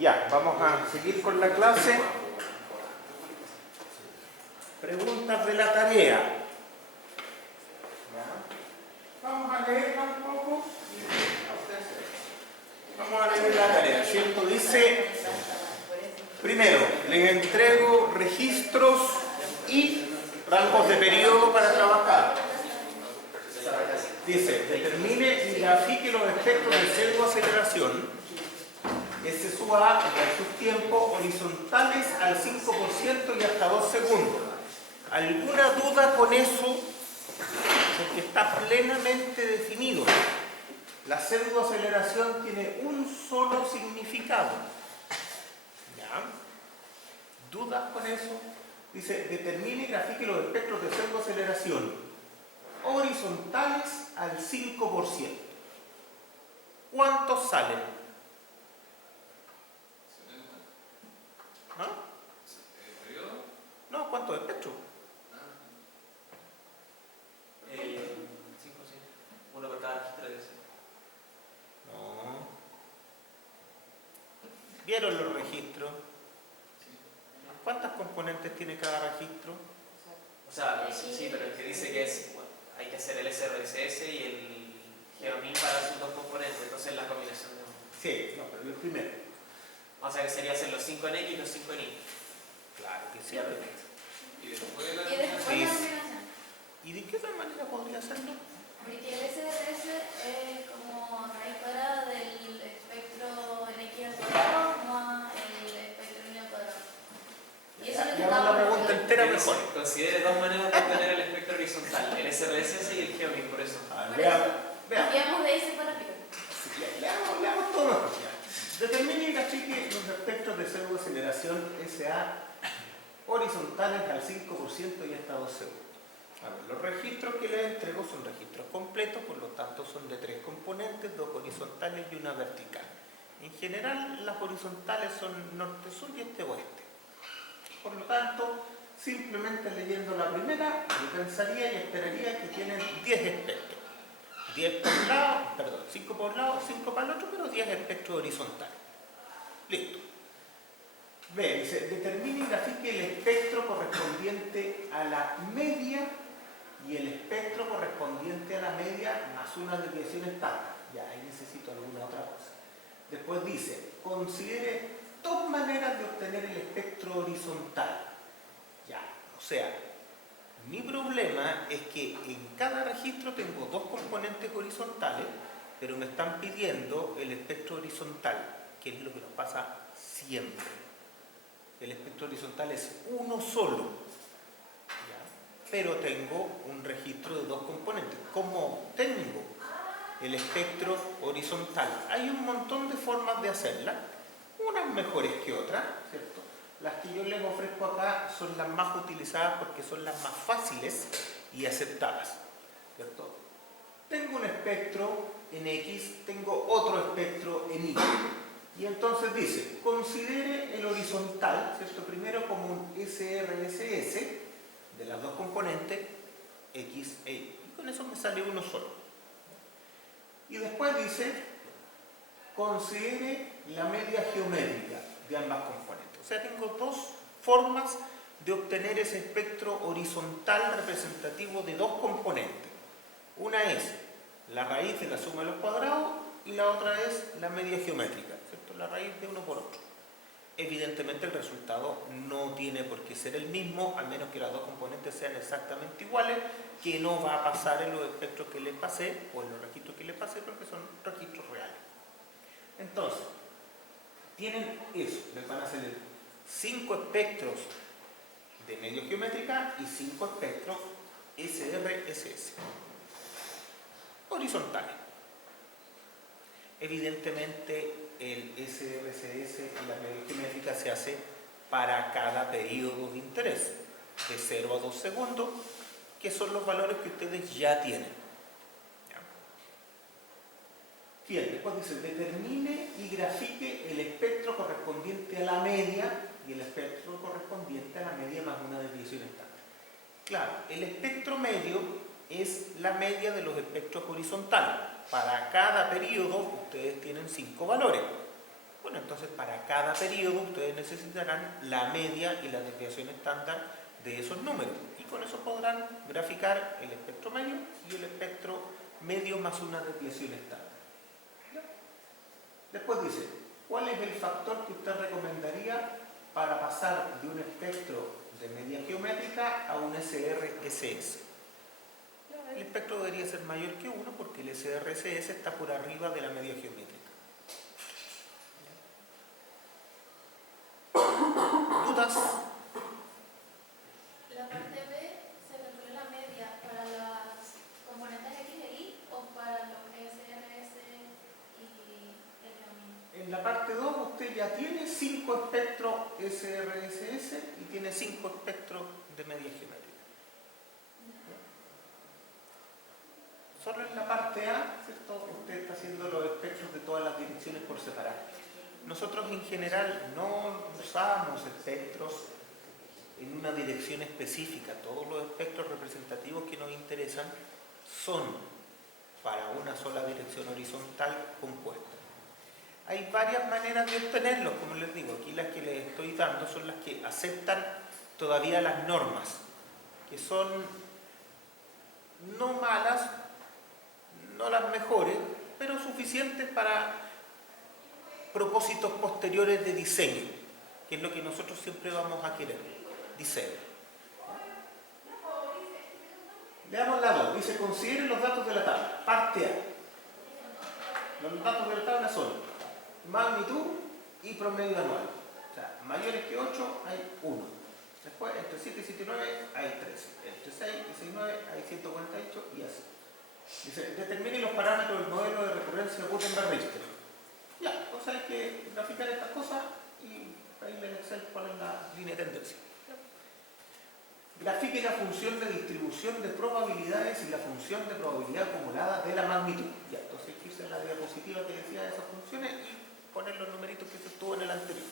Ya, vamos a seguir con la clase. Preguntas de la tarea. ¿Ya? Vamos a leerla un poco. Vamos a leer la tarea, ¿cierto? Dice, primero, les entrego registros y rangos de periodo para trabajar. Dice, determine y grafique los espectros de pseudoaceleración SUA en sus tiempos horizontales al 5% y hasta 2 segundos. ¿Alguna duda con eso? Porque está plenamente definido. La pseudoaceleración tiene un solo significado. ¿Ya? ¿Dudas con eso? Dice, determine y grafique los espectros de pseudoaceleración horizontales al 5%. ¿Cuántos salen? ¿No? ¿Periodo? No, ¿cuántos espectros? 5, sí. Uno por cada registro de ese. No. ¿Vieron los registros? ¿Cuántas componentes tiene cada registro? O sea, sí, pero el que dice que es, bueno, hay que hacer el SRSS y el GeoMin para sus dos componentes, entonces la combinación de uno. Sí, no, pero el primero. O sea que sería hacer los 5 en X y los 5 en Y. Claro que sí. Ya, perfecto. Y después de la Y después Sí. la combinación. ¿Y de qué otra manera podría hacerlo? Porque el SRS es como raíz cuadrada del espectro en X al cuadrado más el espectro en Y al cuadrado. Y eso es lo que Ya va la pregunta entera Que mejor. dice, considere dos maneras de obtener el espectro horizontal, el SRSS y el GeoMin, por eso. A Por ver, eso, veamos. cambiamos de ese para arriba. Leamos todo mejor. Determine y grafique los espectros de pseudoaceleración SA horizontales al 5% y hasta 2 segundos. A ver, los registros que les entrego son registros completos, por lo tanto son de 3 componentes, 2 horizontales y una vertical. En general, las horizontales son norte-sur y este-oeste. Por lo tanto, simplemente leyendo la primera, yo pensaría y esperaría que tienen 10 espectros. 10 por un lado, perdón, 5 por un lado, 5 para el otro, pero 10 espectros horizontales. Listo. B, dice, determine y grafique el espectro correspondiente a la media y el espectro correspondiente a la media más una desviación estándar. Ya, ahí necesito alguna otra cosa. Después dice, considere dos maneras de obtener el espectro horizontal. Ya, o sea, mi problema es que en cada registro tengo 2 componentes horizontales, pero me están pidiendo el espectro horizontal, que es lo que nos pasa siempre. El espectro horizontal es uno solo, ¿ya? Pero tengo un registro de 2 componentes. ¿Cómo tengo el espectro horizontal? Hay un montón de formas de hacerla, unas mejores que otras, ¿cierto? Las que yo les ofrezco acá son las más utilizadas porque son las más fáciles y aceptadas, ¿cierto? Tengo un espectro en X, tengo otro espectro en Y. Y entonces dice, considere el horizontal, ¿cierto? Primero como un SRSS de las 2 componentes, X e Y. Y con eso me sale uno solo. Y después dice, considere la media geométrica de ambas componentes. O sea, tengo 2 formas de obtener ese espectro horizontal representativo de 2 componentes. Una es la raíz de la suma de los cuadrados y la otra es la media geométrica, ¿cierto? La raíz de uno por otro. Evidentemente el resultado no tiene por qué ser el mismo, al menos que las 2 componentes sean exactamente iguales, que no va a pasar en los espectros que les pasé o en los registros que les pasé porque son registros reales. Entonces, tienen eso, les van a salir 5 espectros de media geométrica y 5 espectros SRSS horizontales. Evidentemente el SRSS y la media geométrica se hace para cada periodo de interés, de 0 a 2 segundos, que son los valores que ustedes ya tienen. ¿Ya? Bien, después dice, determine y grafique el espectro correspondiente a la media y el espectro correspondiente a la media más una desviación estándar. Claro, el espectro medio es la media de los espectros horizontales. Para cada periodo ustedes tienen 5 valores. Bueno, entonces entonces para cada periodo ustedes necesitarán la media y la desviación estándar de esos números. Y con eso podrán graficar el espectro medio y el espectro medio más una desviación estándar. ¿Ya? Después dice, ¿cuál es el factor que usted recomendaría para pasar de un espectro de media geométrica a un SRSS? El espectro debería ser mayor que 1 porque el SRSS está por arriba de la media geométrica. ¿Dudas? La parte B se calcula la media para las componentes X e Y o para los SRS y el camino. En la parte 2 usted ya tiene 5 espectros SRSS y tiene 5 espectros de media geométrica. Solo en la parte A, ¿cierto? Usted está haciendo los espectros de todas las direcciones por separado. Nosotros en general no usamos espectros en una dirección específica. Todos los espectros representativos que nos interesan son para una sola dirección horizontal compuesta. Hay varias maneras de obtenerlos, como les digo. Aquí las que les estoy dando son las que aceptan todavía las normas, que son no malas, no las mejores, pero suficientes para propósitos posteriores de diseño, que es lo que nosotros siempre vamos a querer, diseño. Veamos la 2, dice, consideren los datos de la tabla, parte A. Los datos de la tabla son magnitud y promedio anual. O sea, mayores que 8 hay 1. Después, entre 7 y 7 y 9 hay 13. Entre 6 y 6 y 9 hay 148 y así. Dice, determinen los parámetros del modelo de recurrencia Gutenberg-Richter. Ya, pues hay que graficar estas cosas y ahí en Excel ponen la línea de tendencia. Grafique la función de distribución de probabilidades y la función de probabilidad acumulada de la magnitud. Ya, entonces hay que irse a la diapositiva que decía de esas funciones y poner los numeritos que se estuvo en el anterior.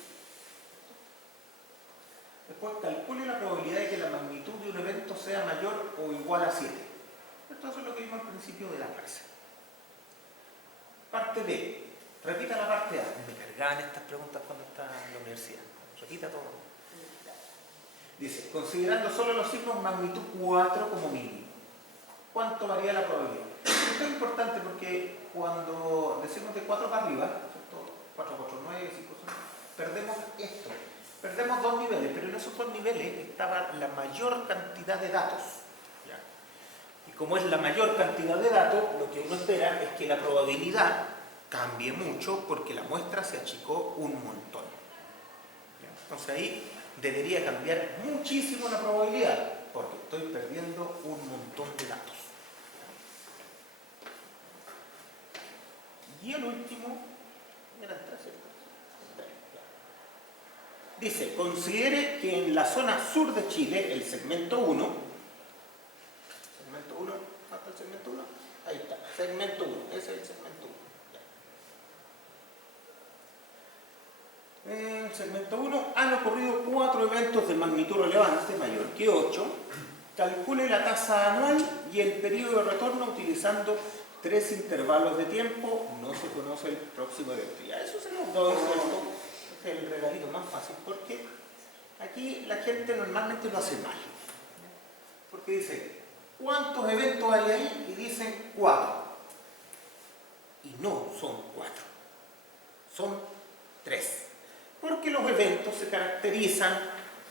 Después calcule la probabilidad de que la magnitud de un evento sea mayor o igual a 7. Esto es lo que vimos al principio de la clase. Parte B. Repita la parte A. Me cargaban estas preguntas cuando estaba en la universidad. Repita todo. Dice, considerando solo los signos magnitud 4 como mínimo, ¿cuánto varía la probabilidad? Esto es importante porque cuando decimos de 4 para arriba, 4, 4, 9, 5, 6, perdemos esto. Perdemos 2 niveles, pero en esos 2 niveles estaba la mayor cantidad de datos. ¿Ya? Y como es la mayor cantidad de datos, lo que uno espera es que la probabilidad cambie mucho porque la muestra se achicó un montón. ¿Ya? Entonces ahí debería cambiar muchísimo la probabilidad porque estoy perdiendo un montón de datos. Y el último, eran 3, ¿cierto? Dice, considere que en la zona sur de Chile, el segmento 1, ¿hasta el segmento 1? Ahí está, segmento 1, ese es el segmento 1. En el segmento 1 han ocurrido 4 eventos de magnitud relevante mayor que 8. Calcule la tasa anual y el periodo de retorno utilizando 3 intervalos de tiempo. No se conoce el próximo evento. Ya eso se nos doy, ¿cierto? Este es el regalito más fácil porque aquí la gente normalmente lo hace mal. Porque dice, ¿cuántos eventos hay ahí? Y dicen 4. Y no son 4. Son 3. Porque los eventos se caracterizan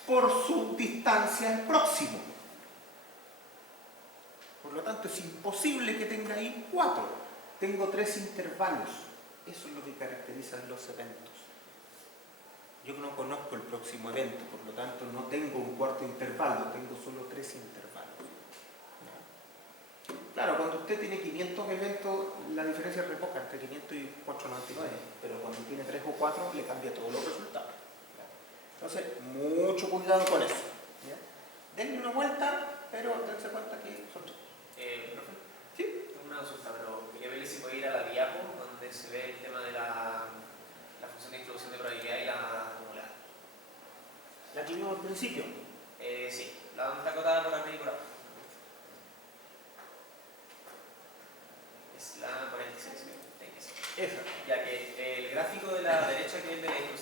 por su distancia al próximo. Por lo tanto, es imposible que tenga ahí 4. Tengo 3 intervalos. Eso es lo que caracteriza los eventos. Yo no conozco el próximo evento, por lo tanto no tengo un cuarto intervalo, tengo solo 3 intervalos. ¿No? Claro, cuando usted tiene 500 eventos, la diferencia es re poca, entre 500 y 499, pero cuando tiene 3 o 4 le cambia todos los resultados. Entonces, mucho cuidado con eso. ¿Ya? Denle una vuelta, pero dense cuenta que son 3. Profe, ¿Sí? tengo una consulta, pero quería ver si puede ir a la diapo donde se ve el tema de la función de distribución de probabilidad y la acumulada. ¿La que vimos al principio? Sí, la donde está acotada por arriba y por abajo. Es la 46, tiene que ser. Esa. Ya que el gráfico de la derecha, que es de la distribución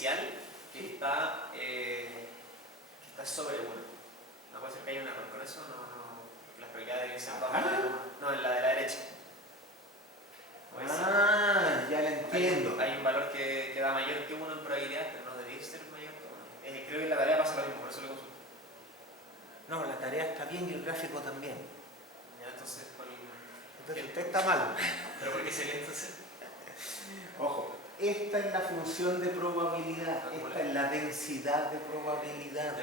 inicial que está sobre 1. No puede ser que haya un error con eso, las probabilidades deben ser bajas. No, en la de la derecha. Ah, ya la entiendo. Hay un valor que da mayor que 1 en probabilidad, pero no debería ser mayor que 1. Creo que en la tarea pasa lo mismo, por eso lo consulto. No, la tarea está bien y el gráfico también. Ya, entonces, Entonces usted está mal. ¿Pero por qué sería entonces? Ojo, esta es la función de probabilidad, esta es la densidad de probabilidad.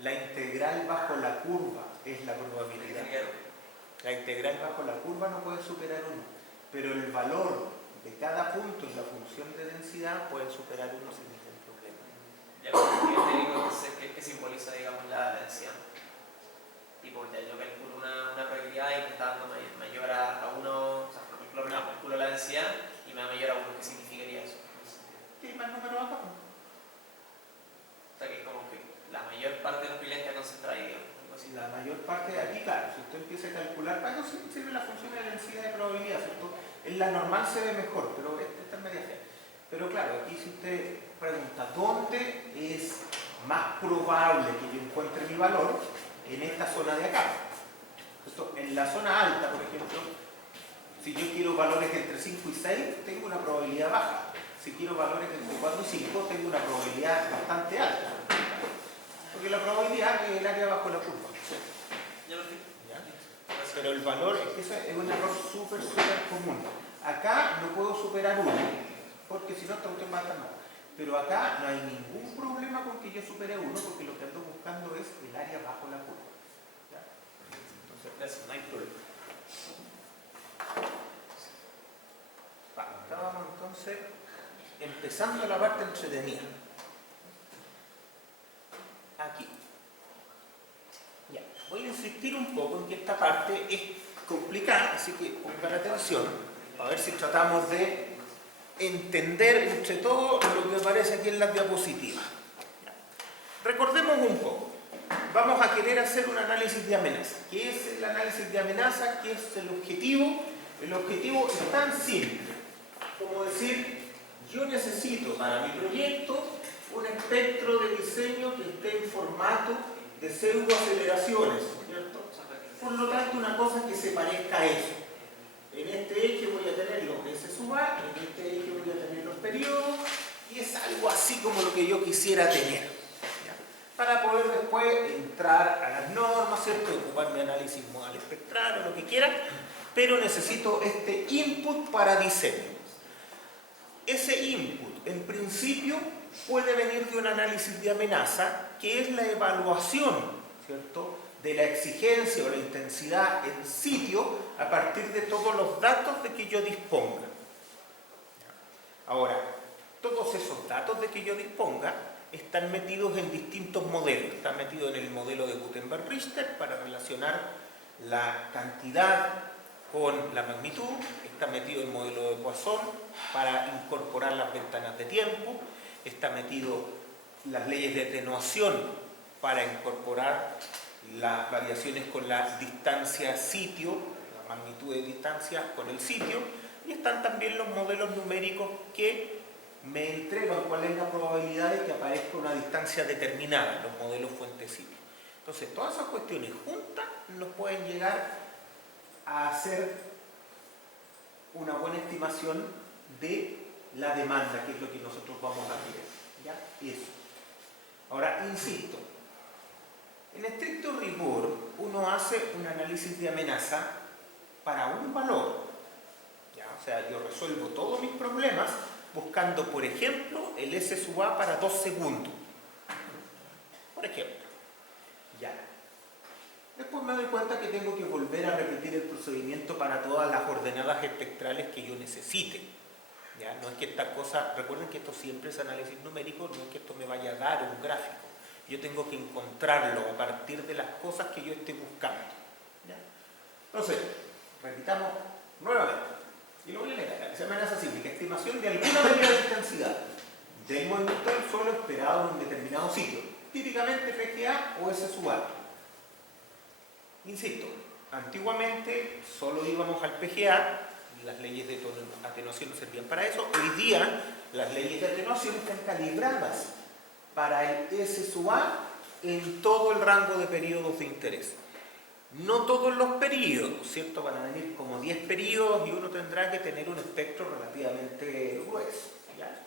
La integral bajo la curva es la probabilidad. La integral bajo la curva no puede superar 1, pero el valor de cada punto en la función de densidad puede superar 1 sin ningún problema. Ya, te digo entonces que simboliza, digamos, la densidad. Tipo, ya yo calculo una probabilidad y me está dando mayor a 1, o sea, por ejemplo, calculo la densidad y me da mayor a 1. ¿Qué significaría eso? Sí, más número abajo. O sea, que es como que la mayor parte de las probabilidades está concentrada ahí, digamos. La mayor parte de aquí, claro, si usted empieza a calcular, para eso sirve la función de densidad de probabilidad, ¿cierto? En la normal se ve mejor, pero esta es media fea. Pero claro, aquí si usted pregunta, ¿dónde es más probable que yo encuentre mi valor? En esta zona de acá. Esto, en la zona alta, por ejemplo, si yo quiero valores entre 5 y 6, tengo una probabilidad baja. Si quiero valores entre 4 y 5, tengo una probabilidad bastante alta. Porque la probabilidad es el área bajo la curva. Ya lo sé. Pero el valor, es que eso es un error súper común. Acá no puedo superar 1, porque si no, esta cuestión va a estar mal. Pero acá no hay ningún problema con que yo supere 1, porque lo que ando buscando es el área bajo la curva. ¿Ya? Entonces, no hay problema. Estábamos entonces empezando la parte entretenida. Aquí. Ya. Voy a insistir un poco en que esta parte es complicada, así que pongan atención, a ver si tratamos de entender entre todo lo que aparece aquí en las diapositivas. Ya. Recordemos un poco. Vamos a querer hacer un análisis de amenaza. ¿Qué es el análisis de amenaza? ¿Qué es el objetivo? El objetivo es tan simple como decir, yo necesito para mi proyecto un espectro de diseño que esté en formato de pseudoaceleraciones, ¿cierto? Por lo tanto, una cosa que se parezca a eso. En este eje voy a tener los S sub A, en este eje voy a tener los periodos, y es algo así como lo que yo quisiera tener. ¿Ya? Para poder después entrar a las normas, ¿cierto? Ocupar mi análisis modal espectral o lo que quiera, pero necesito este input para diseño. Ese input, en principio, puede venir de un análisis de amenaza, que es la evaluación, ¿cierto?, de la exigencia o la intensidad en sitio a partir de todos los datos de que yo disponga. Ahora, todos esos datos de que yo disponga están metidos en distintos modelos. Están metidos en el modelo de Gutenberg-Richter para relacionar la cantidad con la magnitud, está metido el modelo de Poisson para incorporar las ventanas de tiempo, está metido las leyes de atenuación para incorporar las variaciones con la distancia sitio, la magnitud de distancia con el sitio, y están también los modelos numéricos que me entregan cuál es la probabilidad de que aparezca una distancia determinada, los modelos fuente-sitio. Entonces, todas esas cuestiones juntas nos pueden llegar a hacer una buena estimación de la demanda, que es lo que nosotros vamos a querer. ¿Ya? Eso. Ahora, insisto, en estricto rigor, uno hace un análisis de amenaza para un valor. ¿Ya? O sea, yo resuelvo todos mis problemas buscando, por ejemplo, el S sub A para 2 segundos. Por ejemplo. Ya. Después me doy cuenta que tengo que volver a repetir el procedimiento para todas las ordenadas espectrales que yo necesite. ¿Ya? No es que esta cosa, recuerden que esto siempre es análisis numérico, no es que esto me vaya a dar un gráfico. Yo tengo que encontrarlo a partir de las cosas que yo esté buscando. ¿Ya? Entonces, repitamos nuevamente. Y lo voy a leer acá. Se amenaza cíclica, estimación de alguna medida de intensidad del movimiento del suelo esperado en un determinado sitio. Típicamente PGA o S sub A. Insisto, antiguamente solo íbamos al PGA, las leyes de atenuación no servían para eso. Hoy día Las leyes de atenuación están calibradas para el S sub A en todo el rango de periodos de interés. No todos los periodos, ¿cierto? Van a venir como 10 periodos y uno tendrá que tener un espectro relativamente grueso, ¿ya?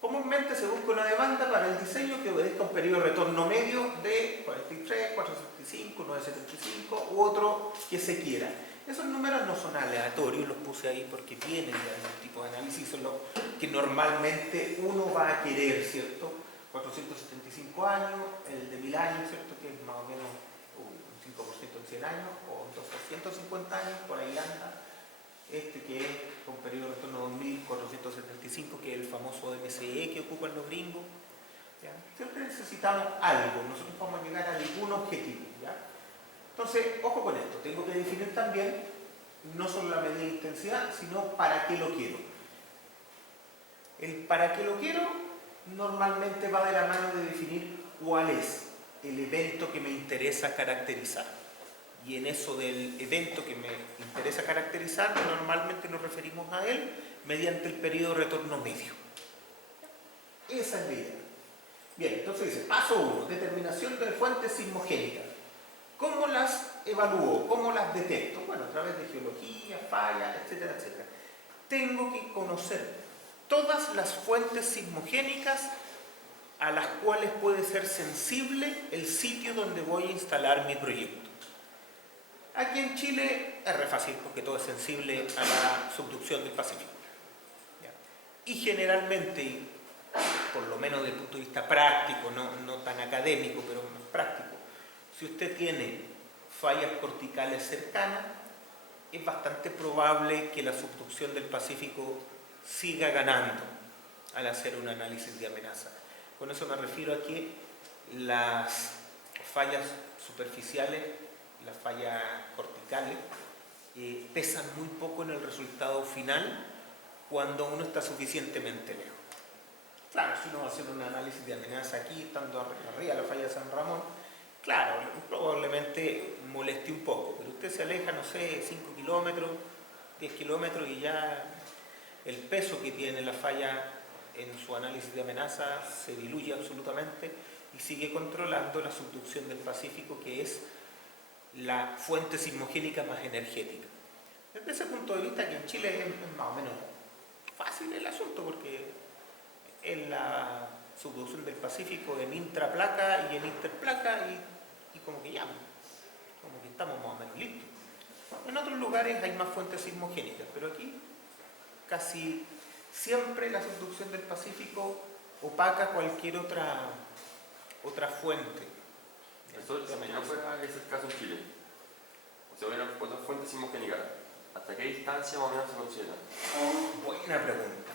Comúnmente se busca una demanda para el diseño que obedezca a un periodo de retorno medio de 43, 475, 975 u otro que se quiera. Esos números no son aleatorios, los puse ahí porque vienen de algún tipo de análisis, son los que normalmente uno va a querer, ¿cierto? 475 años, el de 1000 años, ¿cierto? Que es más o menos un 5% en 100 años, o 250 años, por ahí anda. Este que es con periodo de retorno 2475, que es el famoso MCE que ocupan los gringos. ¿Ya? Siempre necesitamos algo, nosotros vamos a llegar a algún objetivo. ¿Ya? Entonces, ojo con esto, tengo que definir también no solo la medida de intensidad, sino para qué lo quiero. El para qué lo quiero normalmente va de la mano de definir cuál es el evento que me interesa caracterizar. Y en eso del evento que me interesa caracterizar, normalmente nos referimos a él mediante el periodo de retorno medio. Esa es la idea. Bien, entonces dice, paso 1, determinación de fuentes sismogénicas. ¿Cómo las evalúo? ¿Cómo las detecto? Bueno, a través de geología, fallas, etcétera, etcétera. Tengo que conocer todas las fuentes sismogénicas a las cuales puede ser sensible el sitio donde voy a instalar mi proyecto. Aquí en Chile es re fácil porque todo es sensible a la subducción del Pacífico. ¿Ya? Y generalmente, por lo menos desde el punto de vista práctico, no tan académico, pero más práctico, si usted tiene fallas corticales cercanas, es bastante probable que la subducción del Pacífico siga ganando al hacer un análisis de amenaza. Con eso me refiero a que las fallas superficiales, las fallas corticales, pesan muy poco en el resultado final cuando uno está suficientemente lejos. Claro, si uno va a hacer un análisis de amenaza aquí, estando arriba de la falla de San Ramón, claro, probablemente moleste un poco, pero usted se aleja, no sé, 5 kilómetros, 10 kilómetros y ya el peso que tiene la falla en su análisis de amenaza se diluye absolutamente y sigue controlando la subducción del Pacífico, que es la fuente sismogénica más energética. Desde ese punto de vista, que en Chile es más o menos fácil el asunto, porque es la subducción del Pacífico en intraplaca y en interplaca y como que ya, como que estamos más o menos listos. En otros lugares hay más fuentes sismogénicas, pero aquí casi siempre la subducción del Pacífico opaca cualquier otra fuente. Eso, si no fuera ese el caso en Chile, o sea, hubiera otras fuentes sismogénicas, ¿hasta qué distancia más o menos se considera? Buena pregunta.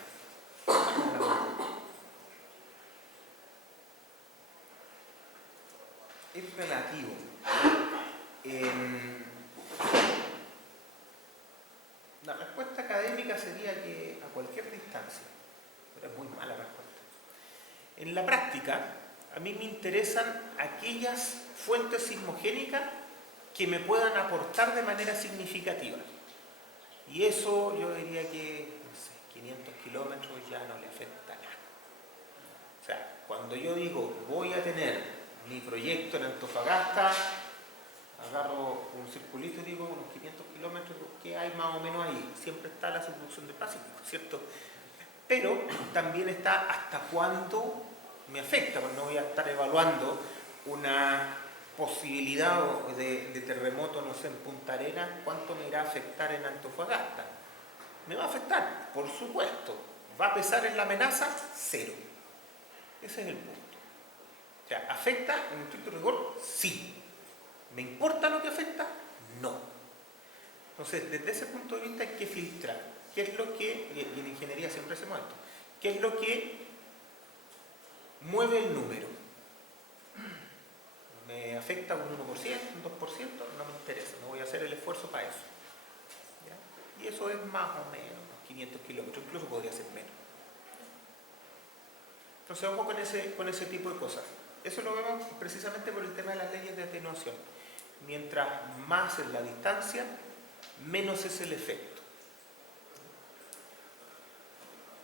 Es relativo. La respuesta académica sería que a cualquier distancia, pero es muy mala respuesta. En la práctica, a mí me interesan aquellas fuentes sismogénicas que me puedan aportar de manera significativa. Y eso yo diría que, no sé, 500 kilómetros ya no le afecta nada. O sea, cuando yo digo voy a tener mi proyecto en Antofagasta, agarro un circulito y digo unos 500 kilómetros, ¿qué hay más o menos ahí? Siempre está la subducción del Pacífico, ¿cierto? Pero también está hasta cuándo me afecta, porque no voy a estar evaluando una posibilidad de terremoto, no sé, en Punta Arenas, ¿cuánto me irá a afectar en Antofagasta? ¿Me va a afectar? Por supuesto. ¿Va a pesar en la amenaza? Cero. Ese es el punto. O sea, ¿afecta en estricto rigor? Sí. ¿Me importa lo que afecta? No. Entonces, desde ese punto de vista hay que filtrar. ¿Qué es lo que, y en ingeniería siempre hacemos esto, qué es lo que mueve el número? ¿Me afecta un 1%, un 2%? No me interesa, no voy a hacer el esfuerzo para eso. ¿Ya? Y eso es más o menos 500 kilómetros, incluso podría ser menos. Entonces, ojo con ese tipo de cosas. Eso lo vemos precisamente por el tema de las leyes de atenuación. Mientras más es la distancia, menos es el efecto.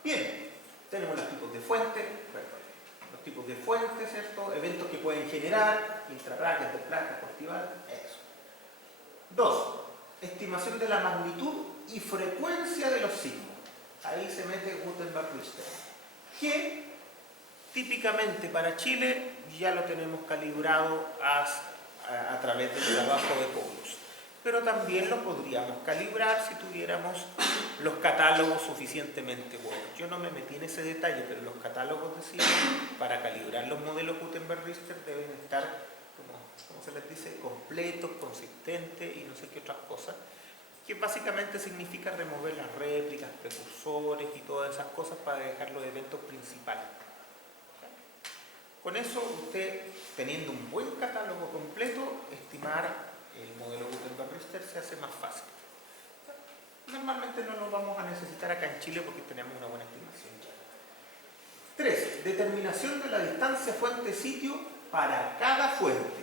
Bien, Tenemos los tipos de fuentes, los tipos de fuentes, ¿cierto? Eventos que pueden generar, intraplacas, desplacas, cultivar, eso. 2. Estimación de la magnitud y frecuencia de los sismos. Ahí se mete Gutenberg-Richter, que típicamente para Chile ya lo tenemos calibrado a través del trabajo de Paulus. Pero también lo podríamos calibrar si tuviéramos los catálogos suficientemente buenos. Yo no me metí en ese detalle, pero los catálogos de sismos para calibrar los modelos Gutenberg-Richter deben estar, como se les dice, completos, consistentes y no sé qué otras cosas, que básicamente significa remover las réplicas, precursores y todas esas cosas para dejar los eventos principales. Con eso usted, teniendo un buen catálogo completo, estimar el modelo Gutenberg-Richter se hace más fácil. Normalmente no lo vamos a necesitar acá en Chile porque tenemos una buena estimación ya. 3. Determinación de la distancia fuente-sitio para cada fuente.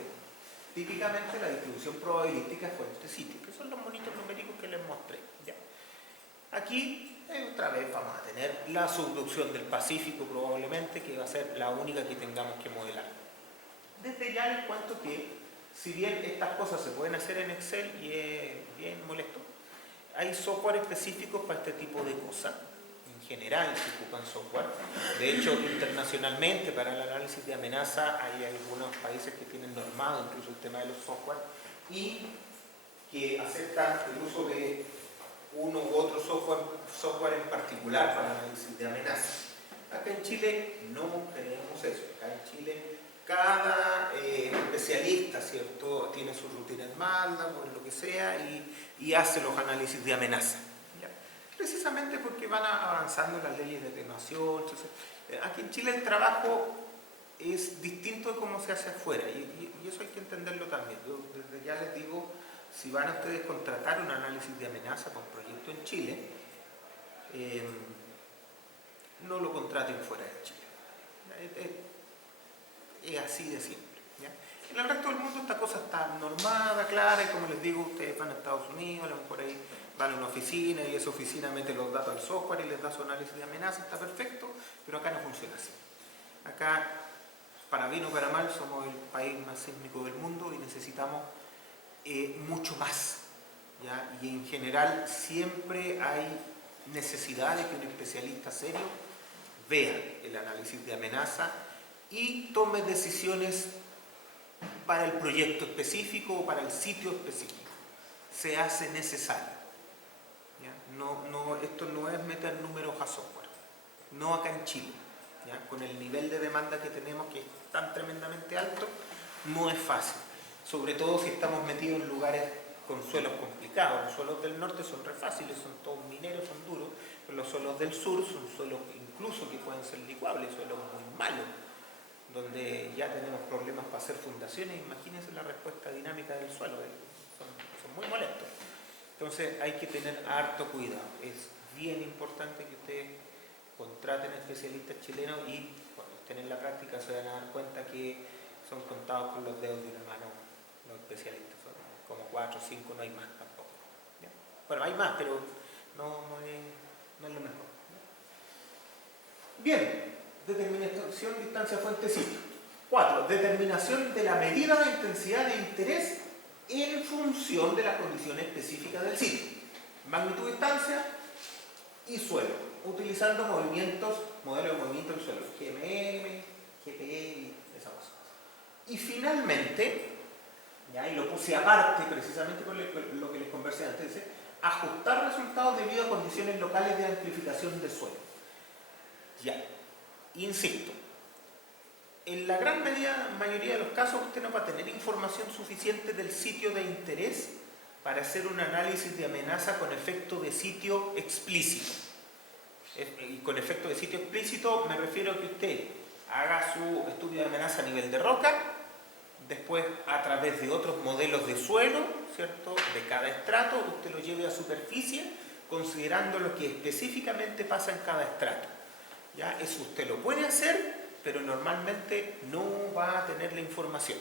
Típicamente la distribución probabilística fuente-sitio, que son los monitos numéricos que les mostré. ¿Ya? Aquí, otra vez, vamos a tener la subducción del Pacífico probablemente, que va a ser la única que tengamos que modelar. Desde ya les cuento que, si bien estas cosas se pueden hacer en Excel y es bien molesto, hay software específicos para este tipo de cosas. En general se ocupan software. De hecho, internacionalmente para el análisis de amenaza hay algunos países que tienen normado incluso el tema de los software y que aceptan el uso de uno u otro software en particular para el análisis de amenaza. Acá en Chile no tenemos eso. Acá en Chile cada especialista, ¿cierto?, tiene su rutina en MATLAB o en lo que sea y hace los análisis de amenaza. ¿Ya? Precisamente porque van avanzando las leyes de atenuación. Entonces, aquí en Chile el trabajo es distinto de cómo se hace afuera y eso hay que entenderlo también. Yo desde ya les digo, si van a ustedes contratar un análisis de amenaza con proyecto en Chile, no lo contraten fuera de Chile. Es así de simple. ¿Ya? En el resto del mundo esta cosa está normada, clara, y como les digo, ustedes van a Estados Unidos, a lo mejor ahí van a una oficina y esa oficina mete los datos al software y les da su análisis de amenaza, está perfecto, pero acá no funciona así. Acá, para bien o para mal, somos el país más sísmico del mundo y necesitamos mucho más. ¿Ya? Y en general siempre hay necesidad de que un especialista serio vea el análisis de amenaza y tome decisiones para el proyecto específico o para el sitio específico. Se hace necesario. ¿Ya? Esto no es meter números a software. No acá en Chile. ¿Ya? Con el nivel de demanda que tenemos, que es tan tremendamente alto, no es fácil. Sobre todo si estamos metidos en lugares con suelos complicados. Los suelos del norte son re fáciles, son todos mineros, son duros, pero los suelos del sur son suelos incluso que pueden ser licuables, suelos muy malos, donde ya tenemos problemas para hacer fundaciones. Imagínense la respuesta dinámica del suelo, son muy molestos. Entonces hay que tener harto cuidado. Es bien importante que ustedes contraten especialistas chilenos y cuando estén en la práctica se van a dar cuenta que son contados con los dedos de una mano los especialistas, son como 4 o 5, no hay más tampoco. ¿Ya? Bueno, hay más, pero no es lo mejor. ¿Ya? Bien, determinación de distancia fuente-sitio. 4. Determinación de la medida de intensidad de interés en función de las condiciones específicas del sitio. Magnitud, distancia y suelo, utilizando modelos de movimiento del suelo, GMM, GPE y esas cosas. Y finalmente, ¿ya? Y lo puse aparte precisamente por lo que les conversé antes, dice, ajustar resultados debido a condiciones locales de amplificación de suelo. Ya, insisto, en la gran mayoría de los casos usted no va a tener información suficiente del sitio de interés para hacer un análisis de amenaza con efecto de sitio explícito. Y con efecto de sitio explícito me refiero a que usted haga su estudio de amenaza a nivel de roca, después a través de otros modelos de suelo, ¿cierto?, de cada estrato, usted lo lleve a superficie considerando lo que específicamente pasa en cada estrato. ¿Ya? Eso usted lo puede hacer, pero normalmente no va a tener la información.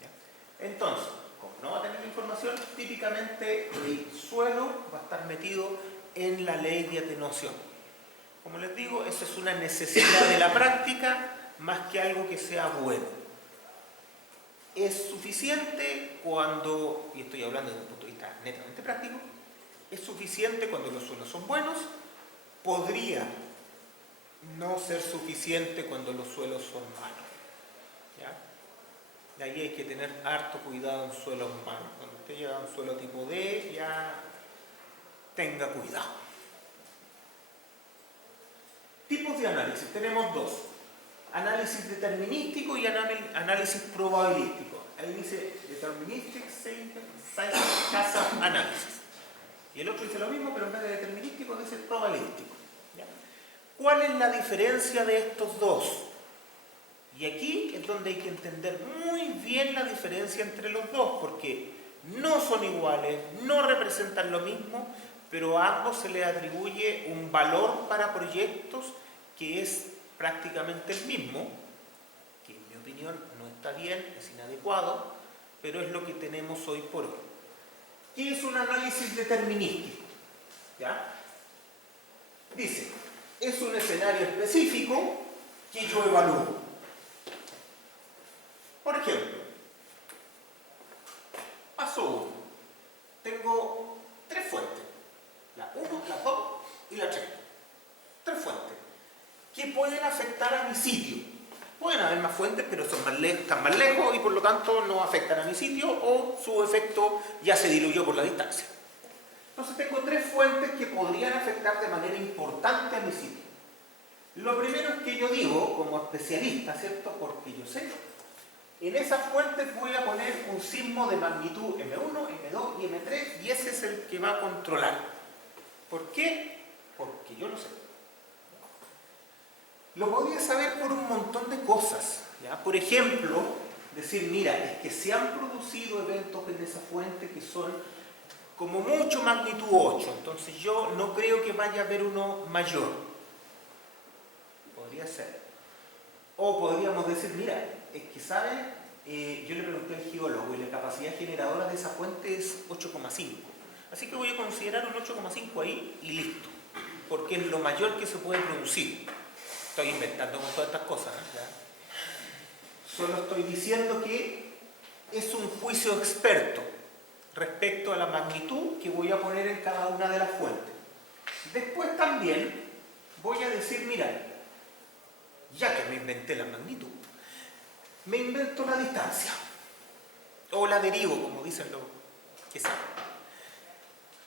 ¿Ya? Entonces, como no va a tener la información, típicamente el suelo va a estar metido en la ley de atenuación. Como les digo, eso es una necesidad de la práctica más que algo que sea bueno. Es suficiente cuando, y estoy hablando desde un punto de vista netamente práctico, es suficiente cuando los suelos son buenos, podría no ser suficiente cuando los suelos son malos. ¿Ya? De ahí hay que tener harto cuidado en suelos malos. Cuando usted llega a un suelo tipo D, ya tenga cuidado. Tipos de análisis, tenemos dos. Análisis determinístico y análisis probabilístico. Ahí dice Deterministic Case Analysis. Y el otro dice lo mismo, pero en vez de determinístico dice probabilístico. ¿Ya? ¿Cuál es la diferencia de estos dos? Y aquí es donde hay que entender muy bien la diferencia entre los dos, porque no son iguales, no representan lo mismo, pero a ambos se les atribuye un valor para proyectos que es prácticamente el mismo, que en mi opinión no está bien, es inadecuado, pero es lo que tenemos hoy por hoy. ¿Qué es un análisis determinístico? ¿Ya? Dice, es un escenario específico que yo evalúo. Por ejemplo, paso 1. Tengo 3 fuentes. La 1, la 2 y la 3. 3 fuentes que pueden afectar a mi sitio. Pueden haber más fuentes, pero son están más lejos y por lo tanto no afectan a mi sitio o su efecto ya se diluyó por la distancia. Entonces tengo 3 fuentes que podrían afectar de manera importante a mi sitio. Lo primero es que yo digo, como especialista, ¿cierto? Porque yo sé, en esas fuentes voy a poner un sismo de magnitud M1, M2 y M3 y ese es el que va a controlar. ¿Por qué? Porque yo lo sé. Lo podría saber por un montón de cosas, ¿ya? Por ejemplo, decir, mira, es que se han producido eventos en esa fuente que son como mucho magnitud 8, entonces yo no creo que vaya a haber uno mayor. Podría ser. O podríamos decir, mira, es que, ¿sabes? Yo le pregunté al geólogo y la capacidad generadora de esa fuente es 8,5. Así que voy a considerar un 8,5 ahí y listo, porque es lo mayor que se puede producir. Estoy inventando con todas estas cosas, ¿no? ¿Ya? Solo estoy diciendo que es un juicio experto respecto a la magnitud que voy a poner en cada una de las fuentes. Después también voy a decir, mira, ya que me inventé la magnitud, me invento la distancia, o la derivo, como dicen los que saben.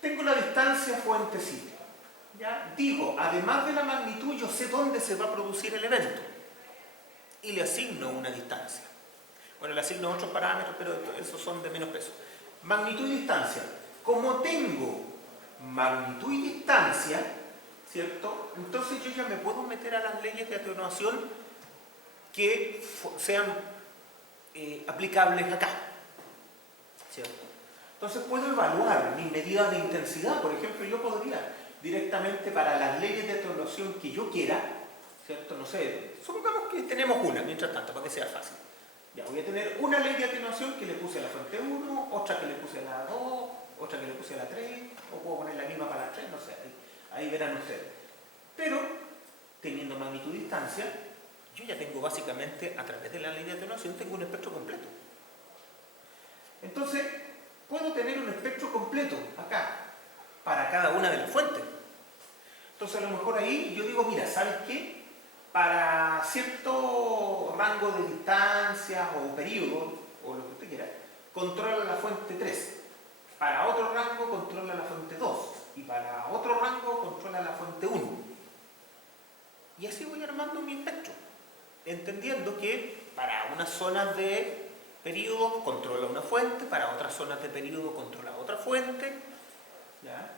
Tengo la distancia fuente-sitio. ¿Ya? Digo, además de la magnitud, yo sé dónde se va a producir el evento y le asigno una distancia. Bueno, le asigno otros parámetros, pero esos son de menos peso. Magnitud y distancia. Como tengo magnitud y distancia, ¿cierto? Entonces yo ya me puedo meter a las leyes de atenuación que sean aplicables acá, ¿cierto? Entonces puedo evaluar mis medidas de intensidad. Por ejemplo, yo podría directamente para las leyes de atenuación que yo quiera, ¿cierto? No sé, supongamos que tenemos una, mientras tanto, para que sea fácil. Ya, voy a tener una ley de atenuación que le puse a la fuente 1, otra que le puse a la 2, otra que le puse a la 3, o puedo poner la misma para la 3, no sé, ahí verán ustedes. Pero, teniendo magnitud y distancia, yo ya tengo básicamente, a través de la ley de atenuación, tengo un espectro completo. Entonces, puedo tener un espectro completo acá, para cada una de las fuentes. Entonces, a lo mejor ahí yo digo, mira, ¿sabes qué? Para cierto rango de distancia o periodo, o lo que usted quiera, controla la fuente 3. Para otro rango, controla la fuente 2. Y para otro rango, controla la fuente 1. Y así voy armando mi espectro, entendiendo que para unas zonas de periodo controla una fuente, para otras zonas de periodo controla otra fuente, ¿ya?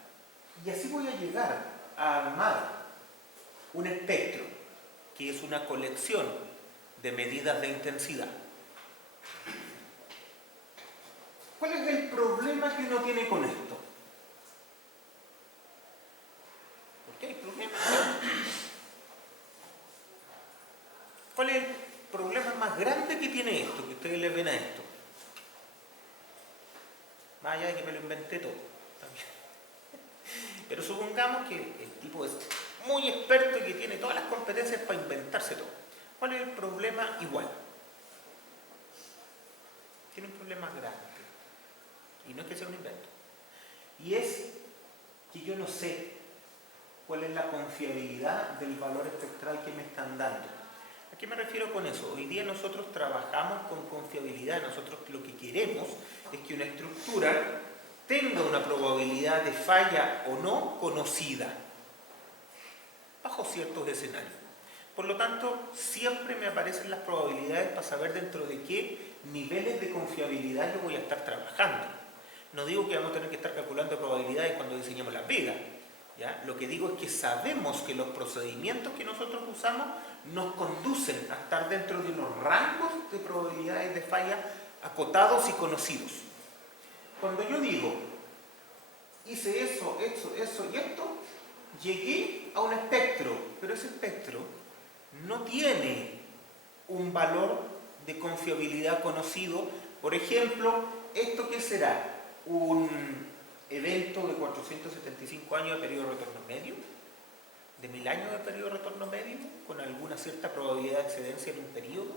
Y así voy a llegar a armar un espectro que es una colección de medidas de intensidad. ¿Cuál es el problema que uno tiene con esto? ¿Por qué hay problema? ¿Cuál es el problema más grande que tiene esto, que ustedes le ven a esto? Más allá de que me lo inventé todo también. Pero supongamos que el tipo es muy experto y que tiene todas las competencias para inventarse todo. ¿Cuál es el problema? Igual. Tiene un problema grande. Y no es que sea un invento. Y es que yo no sé cuál es la confiabilidad del valor espectral que me están dando. ¿A qué me refiero con eso? Hoy día nosotros trabajamos con confiabilidad. Nosotros lo que queremos es que una estructura tenga una probabilidad de falla o no conocida, bajo ciertos escenarios. Por lo tanto, siempre me aparecen las probabilidades para saber dentro de qué niveles de confiabilidad yo voy a estar trabajando. No digo que vamos a tener que estar calculando probabilidades cuando diseñemos las vigas, ¿ya? Lo que digo es que sabemos que los procedimientos que nosotros usamos nos conducen a estar dentro de unos rangos de probabilidades de falla acotados y conocidos. Cuando yo digo, hice eso y esto, llegué a un espectro, pero ese espectro no tiene un valor de confiabilidad conocido. Por ejemplo, ¿esto qué será? ¿Un evento de 475 años de periodo de retorno medio? ¿De 1000 años de periodo de retorno medio? ¿Con alguna cierta probabilidad de excedencia en un periodo?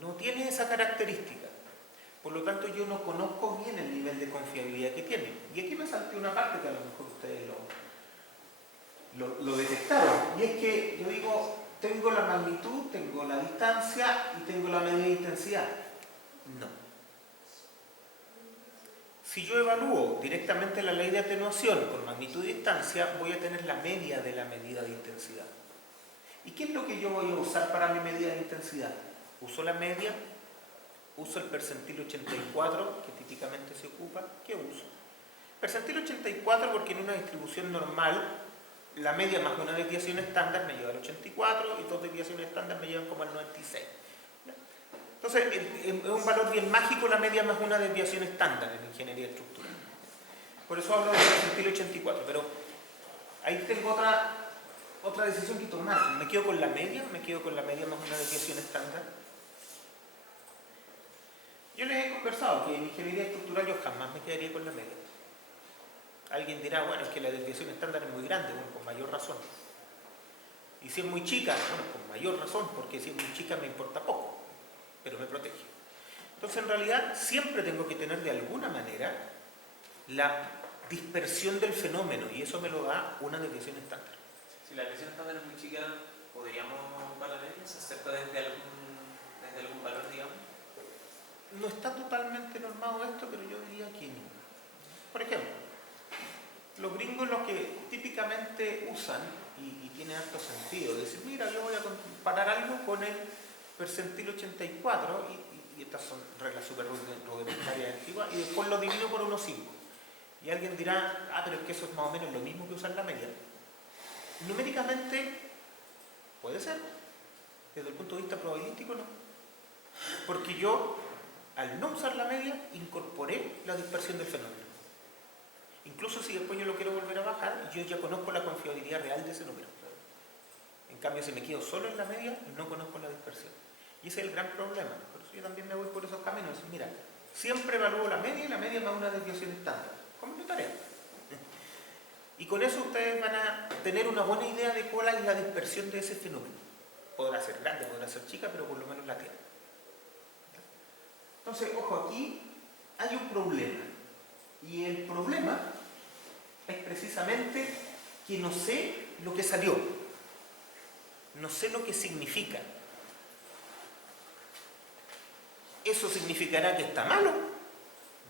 No tiene esa característica. Por lo tanto, yo no conozco bien el nivel de confiabilidad que tiene. Y aquí me salté una parte que a lo mejor ustedes lo detectaron. Y es que yo digo, tengo la magnitud, tengo la distancia y tengo la medida de intensidad. No. Si yo evalúo directamente la ley de atenuación con magnitud y distancia, voy a tener la media de la medida de intensidad. ¿Y qué es lo que yo voy a usar para mi medida de intensidad? Uso la media, uso el percentil 84, que típicamente se ocupa. ¿Qué uso? Percentil 84 porque en una distribución normal, la media más una desviación estándar me lleva al 84 y dos desviaciones estándar me llevan como al 96. Entonces, es un valor bien mágico la media más una desviación estándar en ingeniería estructural. Por eso hablo del percentil 84, pero ahí tengo otra decisión que tomar. ¿Me quedo con la media? ¿Me quedo con la media más una desviación estándar? Yo les he conversado que en ingeniería estructural yo jamás me quedaría con la media. Alguien dirá, bueno, es que la desviación estándar es muy grande, bueno, con mayor razón. Y si es muy chica, bueno, con mayor razón, porque si es muy chica me importa poco, pero me protege. Entonces, en realidad, siempre tengo que tener de alguna manera la dispersión del fenómeno, y eso me lo da una desviación estándar. Si la desviación estándar es muy chica, ¿podríamos ocupar la media? ¿Se acepta desde algún valor, digamos? No está totalmente normado esto, pero yo diría que no. Por ejemplo, los gringos lo que típicamente usan, y tiene harto sentido, decir, mira, yo voy a comparar algo con el percentil 84, y estas son reglas súper rudimentarias antiguas, y después lo divido por 1,5. Y alguien dirá, pero es que eso es más o menos lo mismo que usar la media. Numéricamente, puede ser. Desde el punto de vista probabilístico, no. Porque yo, al no usar la media, incorporé la dispersión del fenómeno. Incluso si después yo lo quiero volver a bajar, yo ya conozco la confiabilidad real de ese número. En cambio, si me quedo solo en la media, no conozco la dispersión. Y ese es el gran problema. Por eso yo también me voy por esos caminos. Mira, siempre evalúo la media y la media más una desviación estándar. Como mi tarea. Y con eso ustedes van a tener una buena idea de cuál es la dispersión de ese fenómeno. Podrá ser grande, podrá ser chica, pero por lo menos la tiene. Entonces, ojo, aquí hay un problema. Y el problema es precisamente que no sé lo que salió. No sé lo que significa. ¿Eso significará que está malo?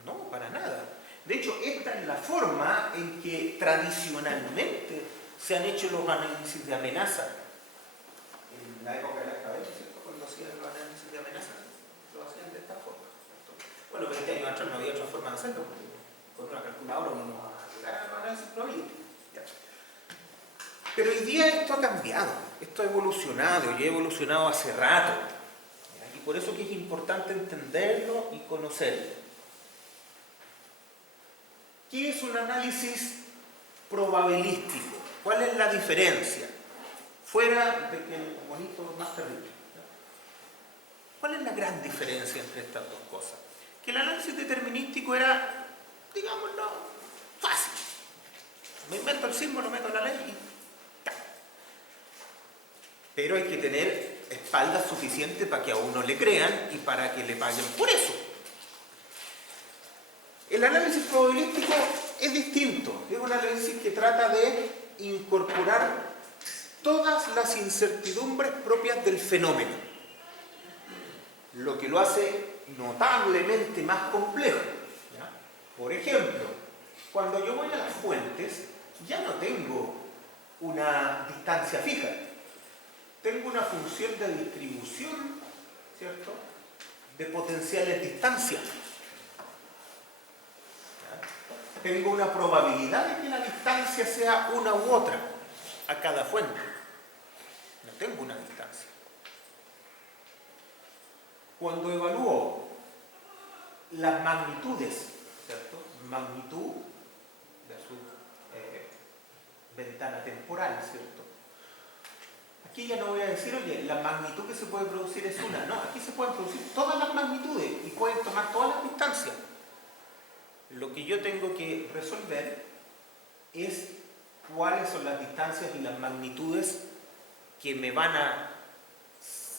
No, para nada. De hecho, esta es la forma en que tradicionalmente se han hecho los análisis de amenaza. En la época de las cabezas, ¿cierto? Cuando hacían los análisis de amenaza, lo hacían de esta forma. Bueno, pero este año atrás no había otra forma de hacerlo. Con una calculadora uno no va a llegar a los análisis probabilísticos. Pero hoy día esto ha cambiado, esto ha evolucionado, y ha evolucionado hace rato. Y por eso que es importante entenderlo y conocerlo. ¿Qué es un análisis probabilístico? ¿Cuál es la diferencia? Fuera de que el bonito es más terrible. ¿Cuál es la gran diferencia entre estas dos cosas? Que el análisis determinístico era, digámoslo, fácil. Me invento el sismo, lo meto en la ley y ya. Pero hay que tener espaldas suficientes para que a uno le crean y para que le paguen por eso. El análisis probabilístico es distinto. Es un análisis que trata de incorporar todas las incertidumbres propias del fenómeno, lo que lo hace notablemente más complejo. ¿Ya? Por ejemplo, cuando yo voy a las fuentes, ya no tengo una distancia fija. Tengo una función de distribución, ¿cierto?, de potenciales distancias. ¿Ya? Tengo una probabilidad de que la distancia sea una u otra a cada fuente. No tengo una distancia. Cuando evalúo las magnitudes, ¿cierto?, magnitud versus ventana temporal, ¿cierto? Aquí ya no voy a decir, oye, la magnitud que se puede producir es una. No, aquí se pueden producir todas las magnitudes y pueden tomar todas las distancias. Lo que yo tengo que resolver es cuáles son las distancias y las magnitudes que me van a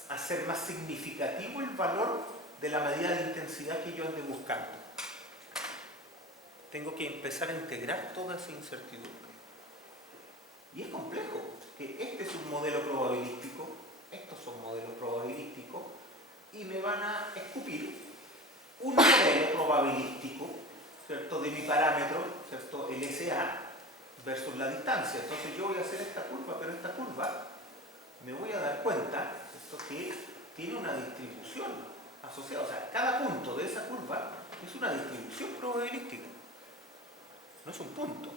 hacer más significativo el valor de la medida de intensidad que yo ande buscando. Tengo que empezar a integrar toda esa incertidumbre. Y es complejo, que este es un modelo probabilístico, estos son modelos probabilísticos, y me van a escupir un modelo probabilístico, ¿cierto?, de mi parámetro, ¿cierto?, el SA, versus la distancia. Entonces yo voy a hacer esta curva, pero esta curva me voy a dar cuenta, ¿cierto?, que tiene una distribución asociada. O sea, cada punto de esa curva es una distribución probabilística. No es un punto.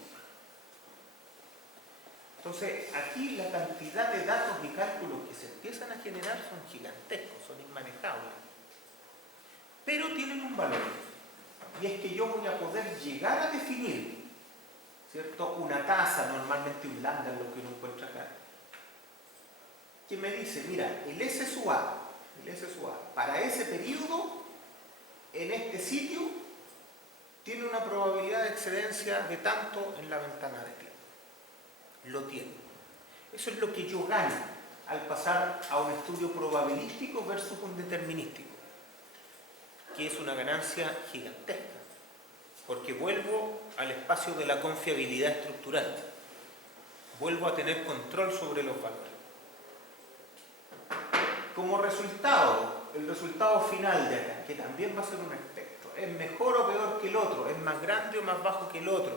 Entonces, aquí la cantidad de datos y cálculos que se empiezan a generar son gigantescos, son inmanejables. Pero tienen un valor. Y es que yo voy a poder llegar a definir, ¿cierto?, una tasa, normalmente un lambda, lo que uno encuentra acá, que me dice, mira, el S sub A, para ese periodo, en este sitio, tiene una probabilidad de excedencia de tanto en la ventana de tiempo. Lo tiene. Eso es lo que yo gano al pasar a un estudio probabilístico versus un determinístico, que es una ganancia gigantesca, porque vuelvo al espacio de la confiabilidad estructural, vuelvo a tener control sobre los valores. Como resultado, el resultado final de acá, que también va a ser un espectro, ¿es mejor o peor que el otro? ¿Es más grande o más bajo que el otro?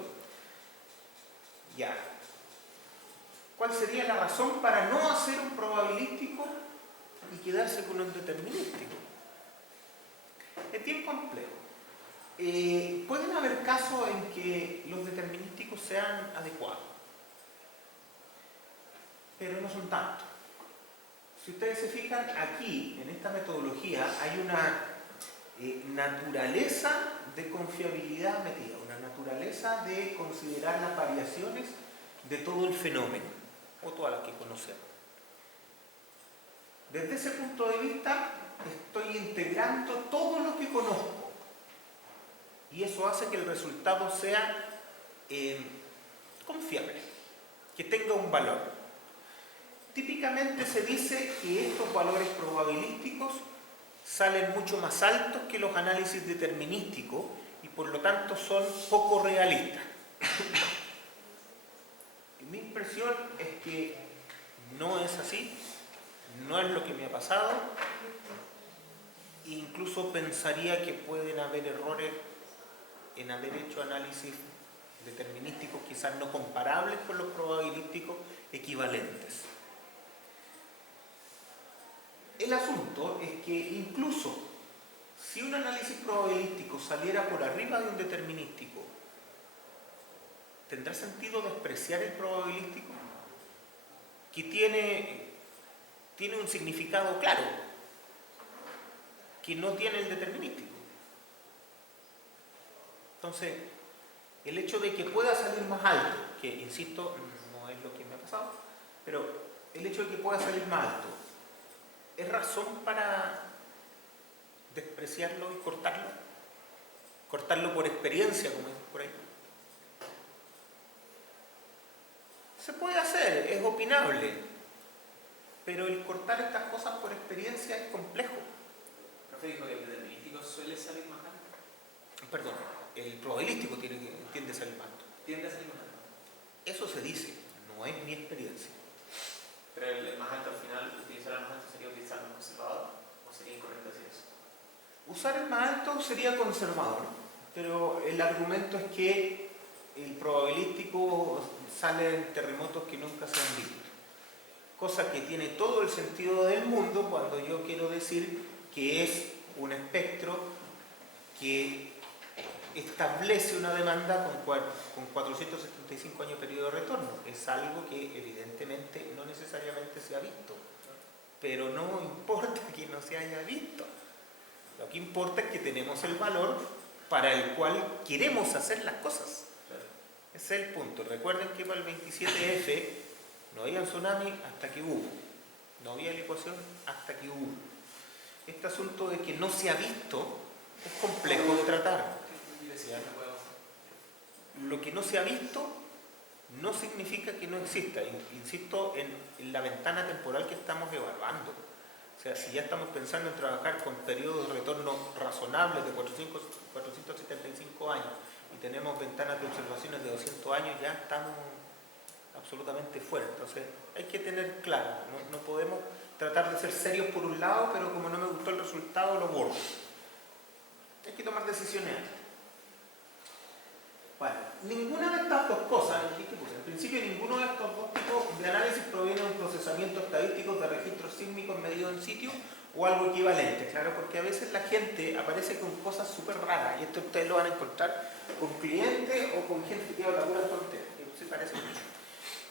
Ya. ¿Cuál sería la razón para no hacer un probabilístico y quedarse con un determinístico? Es bien complejo. Pueden haber casos en que los determinísticos sean adecuados, pero no son tantos. Si ustedes se fijan, aquí, en esta metodología, hay una naturaleza de confiabilidad metida, una naturaleza de considerar las variaciones de todo el fenómeno, o todas las que conocemos. Desde ese punto de vista, estoy integrando todo lo que conozco, y eso hace que el resultado sea confiable, que tenga un valor. Típicamente se dice que estos valores probabilísticos salen mucho más altos que los análisis determinísticos y por lo tanto son poco realistas. Y mi impresión es que no es así, no es lo que me ha pasado. Incluso pensaría que pueden haber errores en haber hecho análisis determinísticos quizás no comparables con los probabilísticos equivalentes. El asunto es que incluso si un análisis probabilístico saliera por arriba de un determinístico, ¿tendrá sentido despreciar el probabilístico? Que tiene un significado claro, que no tiene el determinístico. Entonces, el hecho de que pueda salir más alto, que insisto, no es lo que me ha pasado, pero el hecho de que pueda salir más alto, ¿es razón para despreciarlo y cortarlo? Cortarlo por experiencia, como dicen por ahí. Se puede hacer, es opinable, pero el cortar estas cosas por experiencia es complejo. El profe dijo que el determinístico suele salir más alto. Perdón, el probabilístico tiende a salir más alto. Tiende a salir más alto. Eso se dice, no es mi experiencia. Pero el más alto al final, utilizar el más alto sería utilizar el conservador, o sería incorrecto decir eso. Usar el más alto sería conservador, pero el argumento es que el probabilístico sale en terremotos que nunca se han visto. Cosa que tiene todo el sentido del mundo cuando yo quiero decir que es un espectro que establece una demanda con 475 años de periodo de retorno. Es algo que evidentemente no necesariamente se ha visto, pero no importa que no se haya visto. Lo que importa es que tenemos el valor para el cual queremos hacer las cosas. Ese es el punto. Recuerden que para el 27F no había tsunami hasta que hubo. No había licuación hasta que hubo. Este asunto de que no se ha visto es complejo de tratar. Lo que no se ha visto no significa que no exista. Insisto en la ventana temporal que estamos evaluando. O sea, si ya estamos pensando en trabajar con periodos de retorno razonables de 475 años y tenemos ventanas de observaciones de 200 años, ya estamos absolutamente fuera. Entonces hay que tener claro, no podemos tratar de ser serios por un lado, pero como no me gustó el resultado, lo borro. Hay que tomar decisiones antes. Bueno, ninguna de estas dos cosas, en principio ninguno de estos dos tipos de análisis proviene de un procesamiento estadístico de registros sísmicos medidos en sitio o algo equivalente, claro, porque a veces la gente aparece con cosas súper raras, y esto ustedes lo van a encontrar con clientes o con gente que habla pura tontería, que se parece mucho.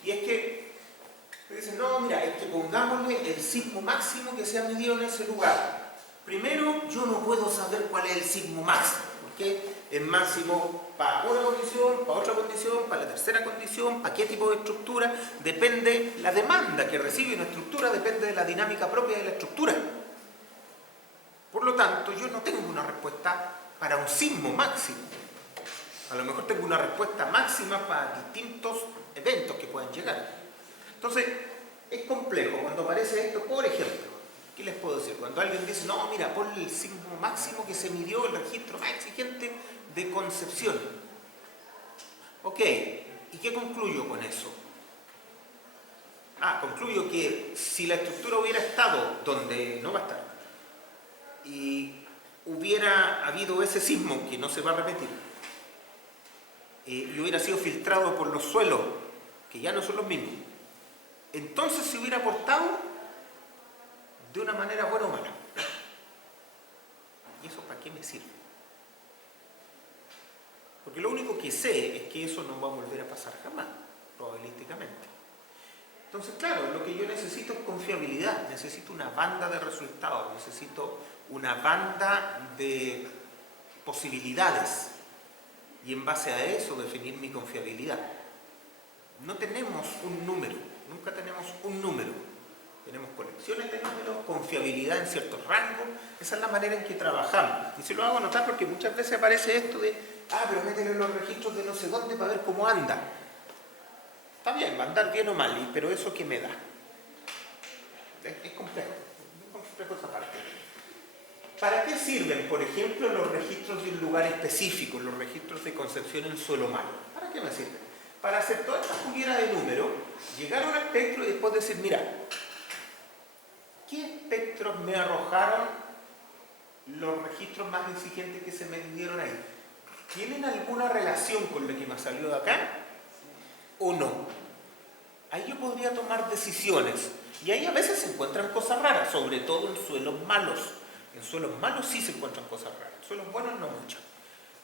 Y es que dicen, no, mira, es que pongámosle el sismo máximo que se ha medido en ese lugar. Primero, yo no puedo saber cuál es el sismo máximo, porque es máximo para una condición, para otra condición, para la tercera condición, para qué tipo de estructura, depende, la demanda que recibe una estructura depende de la dinámica propia de la estructura. Por lo tanto, yo no tengo una respuesta para un sismo máximo. A lo mejor tengo una respuesta máxima para distintos eventos que puedan llegar. Entonces, es complejo cuando aparece esto, por ejemplo. ¿Qué les puedo decir? Cuando alguien dice, no, mira, ponle el sismo máximo que se midió, el registro más exigente de Concepción. Ok, ¿y qué concluyo con eso? Concluyo que si la estructura hubiera estado donde no va a estar y hubiera habido ese sismo que no se va a repetir y hubiera sido filtrado por los suelos, que ya no son los mismos, entonces se hubiera aportado de una manera buena o mala. ¿Y eso para qué me sirve? Porque lo único que sé es que eso no va a volver a pasar jamás, probabilísticamente. Entonces, claro, lo que yo necesito es confiabilidad, necesito una banda de resultados, necesito una banda de posibilidades y en base a eso definir mi confiabilidad. No tenemos un número, nunca tenemos un número. Tenemos colecciones de números, confiabilidad en ciertos rangos. Esa es la manera en que trabajamos. Y se lo hago notar porque muchas veces aparece esto de, pero métele los registros de no sé dónde para ver cómo anda. Está bien, va a andar bien o mal, pero ¿eso qué me da? Es complejo esa parte. ¿Para qué sirven, por ejemplo, los registros de un lugar específico, los registros de Concepción en suelo malo? ¿Para qué me sirven? Para hacer toda esta juguera de números, llegar a un espectro y después decir, mira, ¿qué espectros me arrojaron los registros más exigentes que se me dieron ahí? ¿Tienen alguna relación con lo que me salió de acá o no? Ahí yo podría tomar decisiones y ahí a veces se encuentran cosas raras, sobre todo en suelos malos. En suelos malos sí se encuentran cosas raras, en suelos buenos no mucho.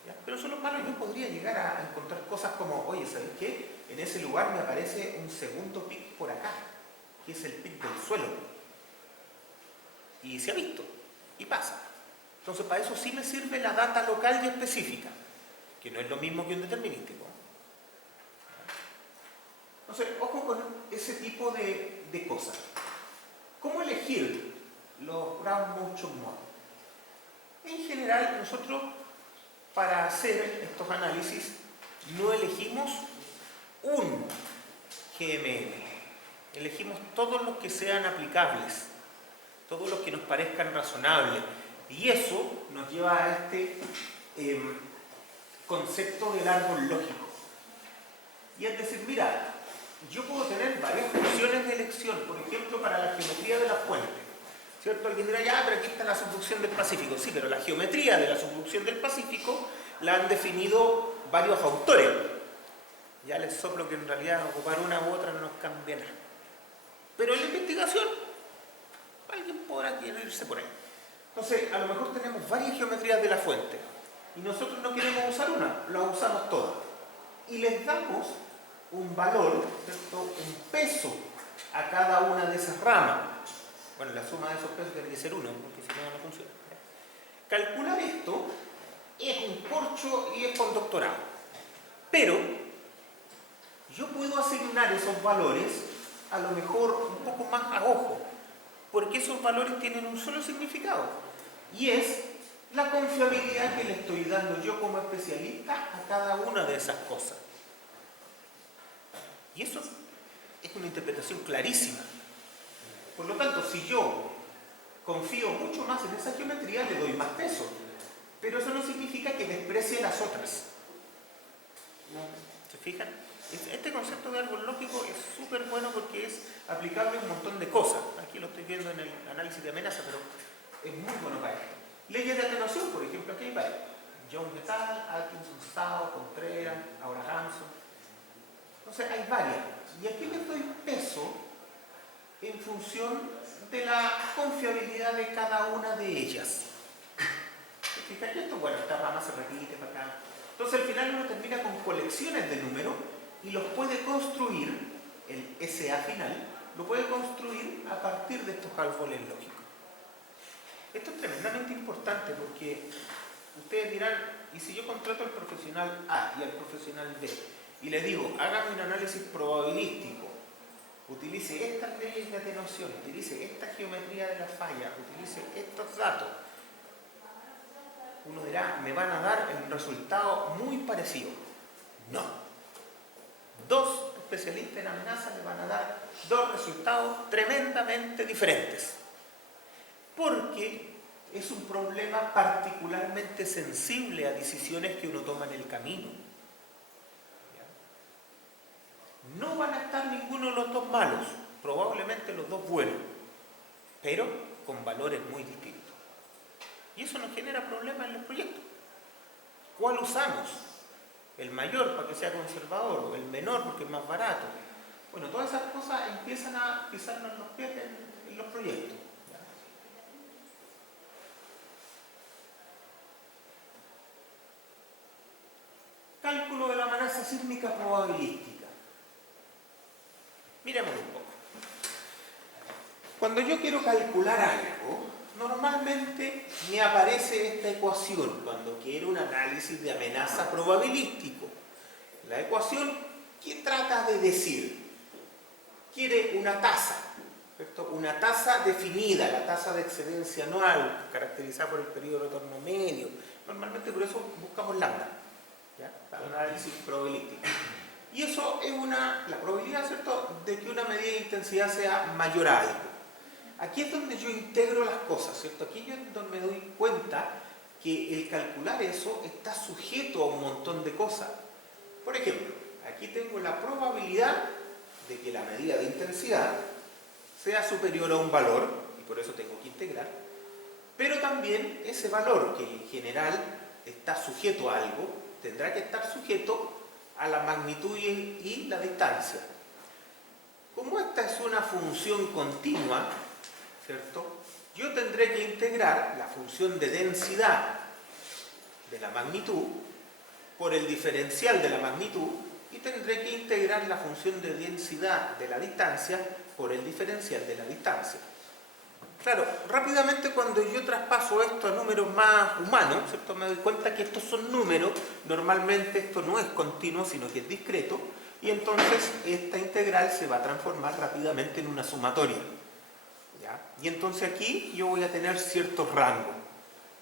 ¿Ya? Pero en suelos malos yo podría llegar a encontrar cosas como, oye, ¿sabes qué? En ese lugar me aparece un segundo pic por acá, que es el pic del suelo. Y se ha visto, y pasa. Entonces, para eso sí me sirve la data local y específica, que no es lo mismo que un determinístico. Entonces, ojo con ese tipo de cosas. ¿Cómo elegir los Brown Motion Model? En general, nosotros, para hacer estos análisis, no elegimos un GMM. Elegimos todos los que sean aplicables, todos los que nos parezcan razonables. Y eso nos lleva a este concepto del árbol lógico. Y es decir, mira, yo puedo tener varias funciones de elección, por ejemplo, para la geometría de la fuente. ¿Cierto? Alguien dirá, ya, pero aquí está la subducción del Pacífico. Sí, pero la geometría de la subducción del Pacífico la han definido varios autores. Ya les soplo que en realidad ocupar una u otra no nos cambia nada. Pero en la investigación, alguien podrá querer irse por ahí. Entonces, a lo mejor tenemos varias geometrías de la fuente y nosotros no queremos usar una, la usamos todas. Y les damos un valor, ¿cierto? Un peso a cada una de esas ramas. Bueno, la suma de esos pesos tiene que ser 1, porque si no, no funciona. Calcular esto es un corcho y es con doctorado. Pero yo puedo asignar esos valores a lo mejor un poco más a ojo, porque esos valores tienen un solo significado, y es la confiabilidad que le estoy dando yo como especialista a cada una de esas cosas. Y eso es una interpretación clarísima. Por lo tanto, si yo confío mucho más en esa geometría, le doy más peso. Pero eso no significa que desprecie las otras. ¿Se fijan? Este concepto de árbol lógico es súper bueno porque es aplicable a un montón de cosas. Aquí lo estoy viendo en el análisis de amenaza, pero es muy bueno para esto. Leyes de atenuación, por ejemplo, aquí hay varias. Jones et al, Atkinson, Stau, Contreras, Abrahamson. Entonces hay varias. Y aquí les doy peso en función de la confiabilidad de cada una de ellas. ¿Se fijan? Esto, bueno, esta rama se repite para acá. Entonces al final uno termina con colecciones de números y los puede construir, el SA final, lo puede construir a partir de estos árboles lógicos. Esto es tremendamente importante porque ustedes dirán, ¿y si yo contrato al profesional A y al profesional B y le digo, hágame un análisis probabilístico, utilice estas leyes de atenuación, utilice esta geometría de la falla, utilice estos datos? Uno dirá, me van a dar el resultado muy parecido. No. Dos especialistas en amenaza le van a dar dos resultados tremendamente diferentes. Porque es un problema particularmente sensible a decisiones que uno toma en el camino. No van a estar ninguno de los dos malos, probablemente los dos buenos, pero con valores muy distintos. Y eso nos genera problemas en los proyectos. ¿Cuál usamos? ¿El mayor para que sea conservador o el menor porque es más barato? Bueno, todas esas cosas empiezan a pisarnos los pies en los proyectos. Cálculo de la amenaza sísmica probabilística. Miremos un poco. Cuando yo quiero calcular algo, normalmente me aparece esta ecuación cuando quiero un análisis de amenaza probabilístico. La ecuación, ¿qué trata de decir? Quiere una tasa, ¿cierto? Una tasa definida, la tasa de excedencia anual, caracterizada por el periodo de retorno medio. Normalmente por eso buscamos lambda, ¿ya? Para un análisis probabilístico. Y eso es la probabilidad, ¿cierto?, de que una medida de intensidad sea mayor a algo. Aquí es donde yo integro las cosas, ¿cierto? Aquí es donde me doy cuenta que el calcular eso está sujeto a un montón de cosas. Por ejemplo, aquí tengo la probabilidad de que la medida de intensidad sea superior a un valor, y por eso tengo que integrar, pero también ese valor, que en general está sujeto a algo, tendrá que estar sujeto a la magnitud y la distancia. Como esta es una función continua, ¿cierto?, yo tendré que integrar la función de densidad de la magnitud por el diferencial de la magnitud y tendré que integrar la función de densidad de la distancia por el diferencial de la distancia. Claro, rápidamente cuando yo traspaso esto a números más humanos, ¿cierto?, me doy cuenta que estos son números, normalmente esto no es continuo sino que es discreto, y entonces esta integral se va a transformar rápidamente en una sumatoria. ¿Ya? Y entonces aquí yo voy a tener ciertos rangos,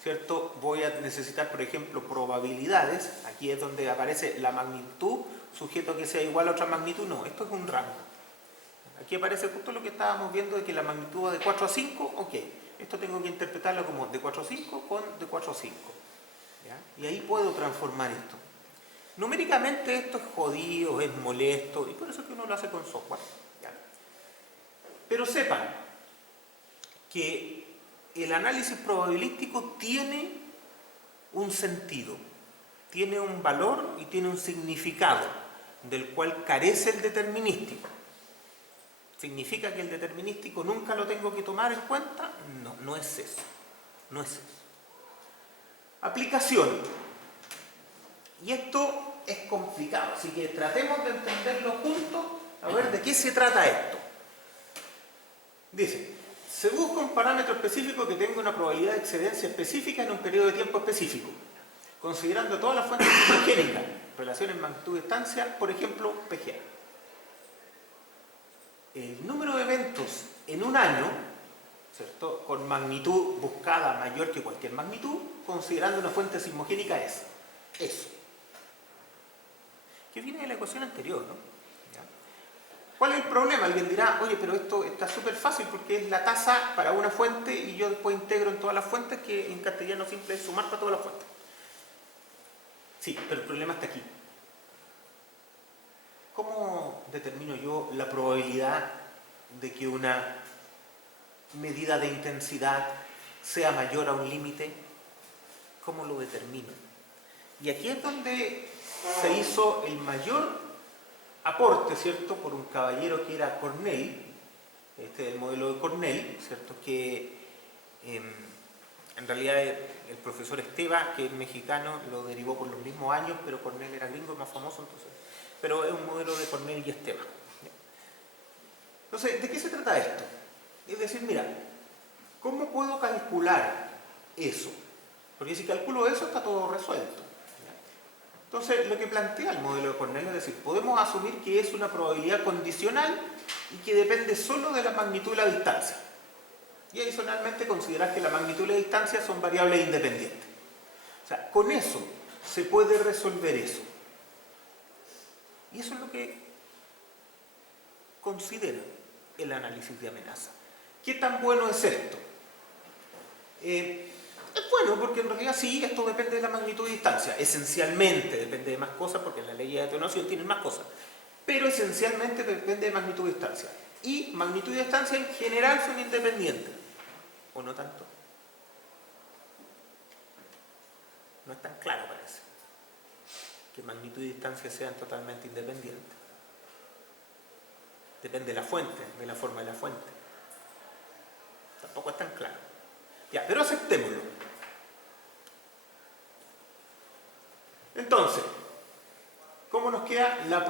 ¿cierto? Voy a necesitar, por ejemplo, probabilidades. Aquí es donde aparece la magnitud, sujeto a que sea igual a otra magnitud. No, esto es un rango. Aquí aparece justo lo que estábamos viendo de que la magnitud va de 4 a 5, ok. Esto tengo que interpretarlo como de 4 a 5 con de 4 a 5. ¿Ya? Y ahí puedo transformar esto. Numéricamente esto es jodido, es molesto, y por eso es que uno lo hace con software. ¿Ya? Pero sepan que el análisis probabilístico tiene un sentido, tiene un valor y tiene un significado, del cual carece el determinístico. ¿Significa que el determinístico nunca lo tengo que tomar en cuenta? No, no es eso. No es eso. Aplicación. Y esto es complicado, así que tratemos de entenderlo juntos, a ver de qué se trata esto. Dice, se busca un parámetro específico que tenga una probabilidad de excedencia específica en un periodo de tiempo específico, considerando todas las fuentes homogéneas, relaciones magnitud-distancia, por ejemplo, PGA. El número de eventos en un año, ¿cierto?, con magnitud buscada mayor que cualquier magnitud, considerando una fuente sismogénica, es eso. Que viene de la ecuación anterior, ¿no? ¿Ya? ¿Cuál es el problema? Alguien dirá, oye, pero esto está súper fácil porque es la tasa para una fuente y yo después integro en todas las fuentes, que en castellano simple es sumar para todas las fuentes. Sí, pero el problema está aquí. ¿Cómo determino yo la probabilidad de que una medida de intensidad sea mayor a un límite? ¿Cómo lo determino? Y aquí es donde se hizo el mayor aporte, ¿cierto?, por un caballero que era Cornell, este es el modelo de Cornell, ¿cierto?, que en realidad el profesor Esteva, que es mexicano, lo derivó por los mismos años, pero Cornell era gringo, más famoso, entonces, pero es un modelo de Cornell y Esteva. Entonces, ¿de qué se trata esto? Es decir, mira, ¿cómo puedo calcular eso? Porque si calculo eso está todo resuelto. Entonces, lo que plantea el modelo de Cornell es decir, podemos asumir que es una probabilidad condicional y que depende solo de la magnitud y la distancia. Y adicionalmente considerar que la magnitud y la distancia son variables independientes. O sea, con eso se puede resolver eso. Y eso es lo que considera el análisis de amenaza. ¿Qué tan bueno es esto? Es bueno porque en realidad sí, esto depende de la magnitud y distancia. Esencialmente depende de más cosas porque las leyes de atenuación tienen más cosas. Pero esencialmente depende de magnitud y distancia. Y magnitud y distancia en general son independientes. ¿O no tanto? No es tan claro, parece, que magnitud y distancia sean totalmente independientes. Depende de la fuente, de la forma de la fuente. Tampoco es tan claro. Ya, pero aceptémoslo. Entonces, ¿cómo nos queda la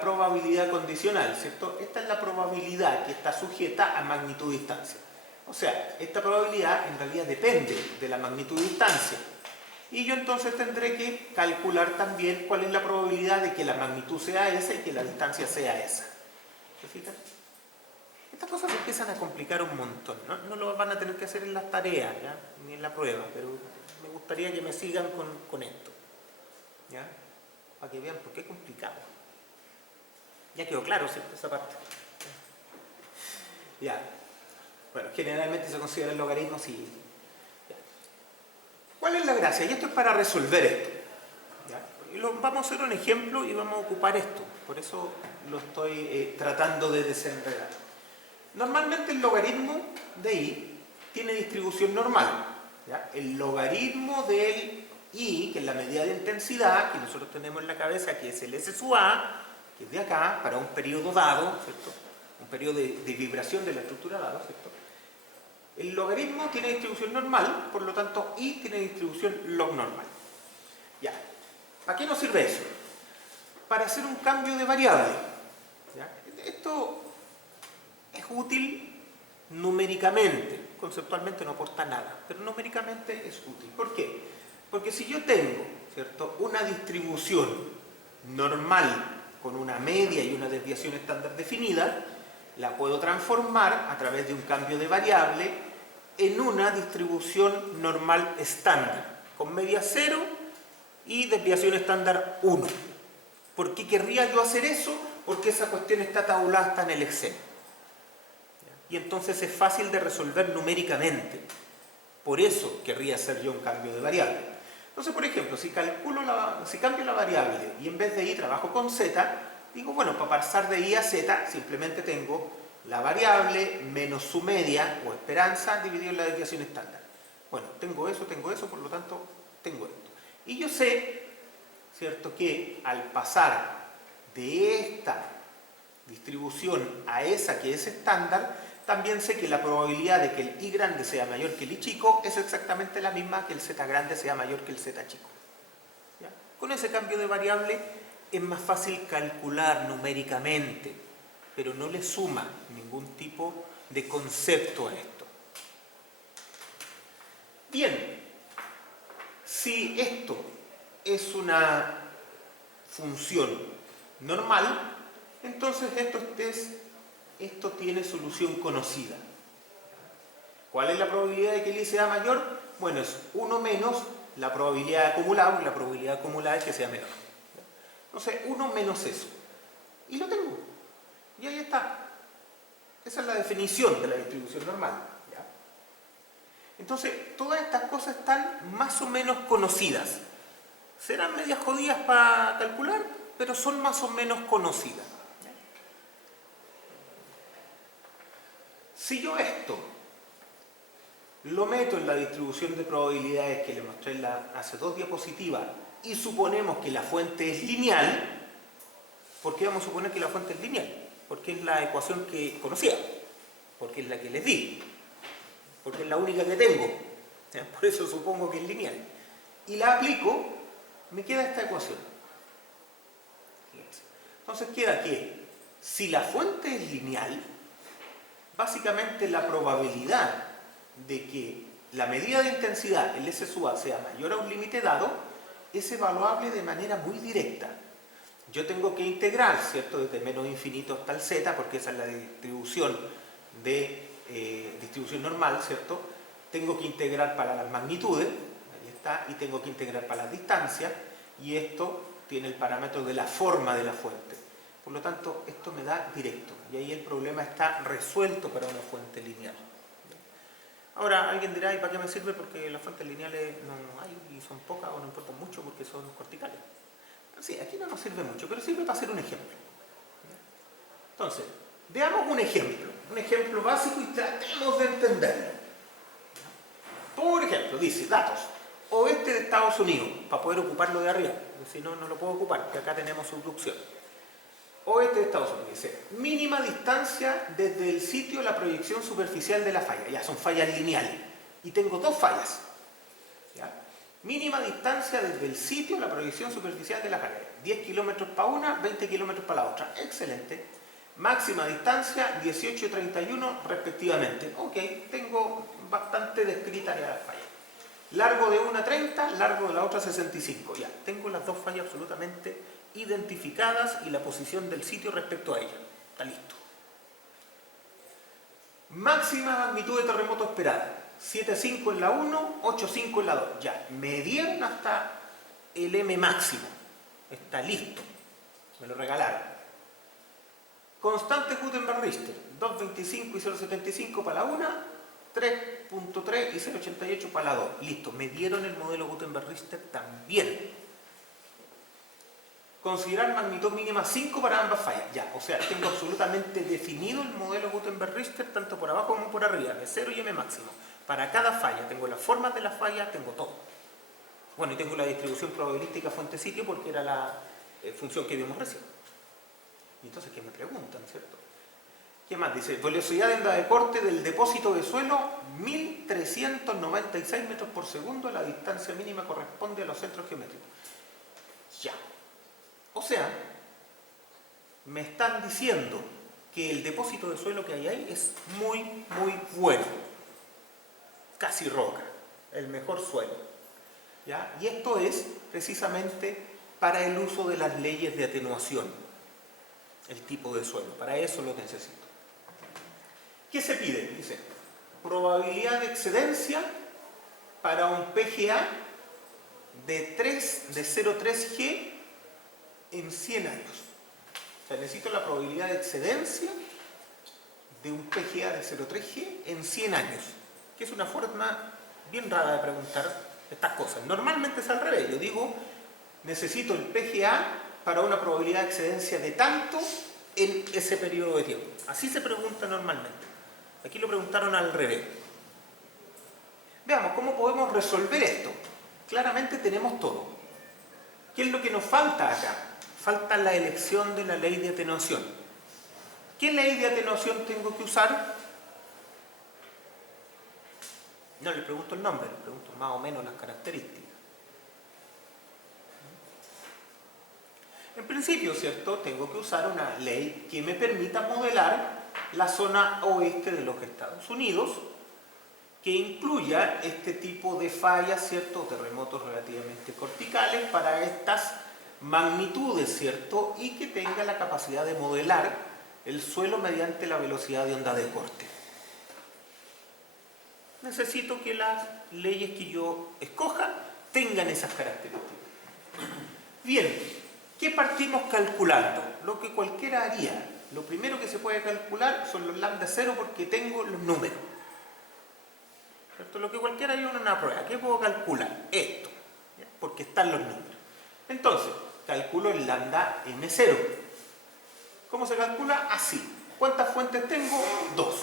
probabilidad condicional? ¿Cierto? Esta es la probabilidad que está sujeta a magnitud y distancia. O sea, esta probabilidad en realidad depende de la magnitud y distancia. Y yo entonces tendré que calcular también cuál es la probabilidad de que la magnitud sea esa y que la distancia sea esa. ¿Se fijan? Estas cosas se empiezan a complicar un montón, ¿no? No lo van a tener que hacer en las tareas, ¿ya?, ni en la prueba, pero me gustaría que me sigan con esto, ¿ya?, para que vean por qué es complicado. Ya quedó claro, ¿cierto?, esa parte. Ya. Bueno, generalmente se consideran logaritmos y... Ya. ¿Cuál es la gracia? Y esto es para resolver esto. ¿Ya? Vamos a hacer un ejemplo y vamos a ocupar esto. Por eso lo estoy tratando de desenredar. Normalmente el logaritmo de i tiene distribución normal. ¿Ya? El logaritmo del i, que es la medida de intensidad, que nosotros tenemos en la cabeza, que es el S sub a, que es de acá, para un periodo dado, ¿cierto?, un periodo de vibración de la estructura dada, ¿cierto? El logaritmo tiene distribución normal, por lo tanto i tiene distribución log normal. Ya. ¿Para qué nos sirve eso? Para hacer un cambio de variable. ¿Ya? Esto es útil numéricamente, conceptualmente no aporta nada, pero numéricamente es útil. ¿Por qué? Porque si yo tengo, ¿cierto?, una distribución normal con una media y una desviación estándar definida, la puedo transformar a través de un cambio de variable en una distribución normal estándar, con media 0 y desviación estándar 1. ¿Por qué querría yo hacer eso? porque esa cuestión está tabulada hasta en el Excel. Y entonces es fácil de resolver numéricamente. Por eso querría hacer yo un cambio de variable. Entonces, por ejemplo, si cambio la variable y en vez de y trabajo con z, digo, bueno, para pasar de y a z simplemente tengo la variable menos su media o esperanza dividido en la desviación estándar. Bueno, tengo eso, por lo tanto tengo esto. Y yo sé, ¿cierto?, que al pasar de esta distribución a esa que es estándar, también sé que la probabilidad de que el y grande sea mayor que el y chico es exactamente la misma que el z grande sea mayor que el z chico. ¿Ya? Con ese cambio de variable es más fácil calcular numéricamente, pero no le suma ningún tipo de concepto a esto. Bien, si esto es una función normal, entonces esto tiene solución conocida. ¿Cuál es la probabilidad de que el i sea mayor? Bueno, es 1 menos la probabilidad acumulada, y la probabilidad acumulada es que sea menor. Entonces, 1 menos eso. Y lo tengo. Y ahí está. Esa es la definición de la distribución normal. ¿Ya? Entonces, todas estas cosas están más o menos conocidas. Serán medias jodidas para calcular, pero son más o menos conocidas. Si yo esto lo meto en la distribución de probabilidades que le mostré hace 2 diapositivas y suponemos que la fuente es lineal, ¿por qué vamos a suponer que la fuente es lineal? Porque es la ecuación que conocía, porque es la que les di, porque es la única que tengo, por eso supongo que es lineal. Y la aplico, me queda esta ecuación. Entonces queda que si la fuente es lineal, básicamente la probabilidad de que la medida de intensidad, el S sub A, sea mayor a un límite dado, es evaluable de manera muy directa. Yo tengo que integrar, ¿cierto?, desde menos infinito hasta el z, porque esa es la distribución normal, ¿cierto? Tengo que integrar para las magnitudes, ahí está, y tengo que integrar para las distancias, y esto tiene el parámetro de la forma de la fuente. Por lo tanto, esto me da directo, y ahí el problema está resuelto para una fuente lineal. Ahora, alguien dirá, ¿y para qué me sirve? Porque las fuentes lineales no hay, y son pocas, o no importan mucho porque son corticales. Sí, aquí no nos sirve mucho, pero sirve para hacer un ejemplo. Entonces, veamos un ejemplo básico y tratemos de entenderlo. Por ejemplo, dice, datos, oeste de Estados Unidos, para poder ocuparlo de arriba, porque si no, no lo puedo ocupar, porque acá tenemos subducción. Oeste de Estados Unidos, dice, mínima distancia desde el sitio a la proyección superficial de la falla. Ya, son fallas lineales. Y tengo 2 fallas. ¿Ya? Mínima distancia desde el sitio a la proyección superficial de la falla. 10 kilómetros para una, 20 kilómetros para la otra. Excelente. Máxima distancia, 18 y 31 respectivamente. Ok, tengo bastante descrita ya la falla. Largo de una 30, largo de la otra 65. Ya, tengo las 2 fallas absolutamente identificadas y la posición del sitio respecto a ella. Está listo. Máxima magnitud de terremoto esperada. 7,5 en la 1, 8,5 en la 2. Ya, me dieron hasta el M máximo. Está listo. Me lo regalaron. Constante Gutenberg-Richter. 2,25 y 0,75 para la 1, 3,3 y 0,88 para la 2. Listo. Me dieron el modelo Gutenberg-Richter también. Considerar magnitud mínima 5 para ambas fallas. Ya, o sea, tengo absolutamente definido el modelo Gutenberg-Richter tanto por abajo como por arriba, M0 y M máximo. Para cada falla, tengo las formas de las fallas, tengo todo. Bueno, y tengo la distribución probabilística fuente-sitio porque era la función que vimos recién. Y entonces, ¿qué me preguntan, cierto? ¿Qué más? Dice, velocidad de onda de corte del depósito de suelo, 1396 metros por segundo, la distancia mínima corresponde a los centros geométricos. Ya. O sea, me están diciendo que el depósito de suelo que hay ahí es muy, muy bueno. Casi roca, el mejor suelo. ¿Ya? Y esto es precisamente para el uso de las leyes de atenuación, el tipo de suelo. Para eso lo necesito. ¿Qué se pide? Dice, probabilidad de excedencia para un PGA de 0,3 G en 100 años. O sea, necesito la probabilidad de excedencia de un PGA de 0,3G en 100 años, que es una forma bien rara de preguntar estas cosas. Normalmente es al revés. Yo digo, necesito el PGA para una probabilidad de excedencia de tanto en ese periodo de tiempo. Así se pregunta normalmente. Aquí lo preguntaron al revés. Veamos cómo podemos resolver esto. Claramente tenemos todo. ¿Qué es lo que nos falta acá? Falta la elección de la ley de atenuación. ¿Qué ley de atenuación tengo que usar? No le pregunto el nombre, le pregunto más o menos las características. En principio, ¿cierto? Tengo que usar una ley que me permita modelar la zona oeste de los Estados Unidos, que incluya este tipo de fallas, ¿cierto? Terremotos relativamente corticales para estas magnitudes, ¿cierto? Y que tenga la capacidad de modelar el suelo mediante la velocidad de onda de corte. Necesito que las leyes que yo escoja tengan esas características. Bien, ¿qué partimos calculando? Lo que cualquiera haría. Lo primero que se puede calcular son los lambda cero porque tengo los números. ¿Cierto? Lo que cualquiera haría en una prueba. ¿Qué puedo calcular? Esto, ¿ya? Porque están los números. Entonces, calculo el lambda M0. ¿Cómo se calcula? Así. ¿Cuántas fuentes tengo? 2.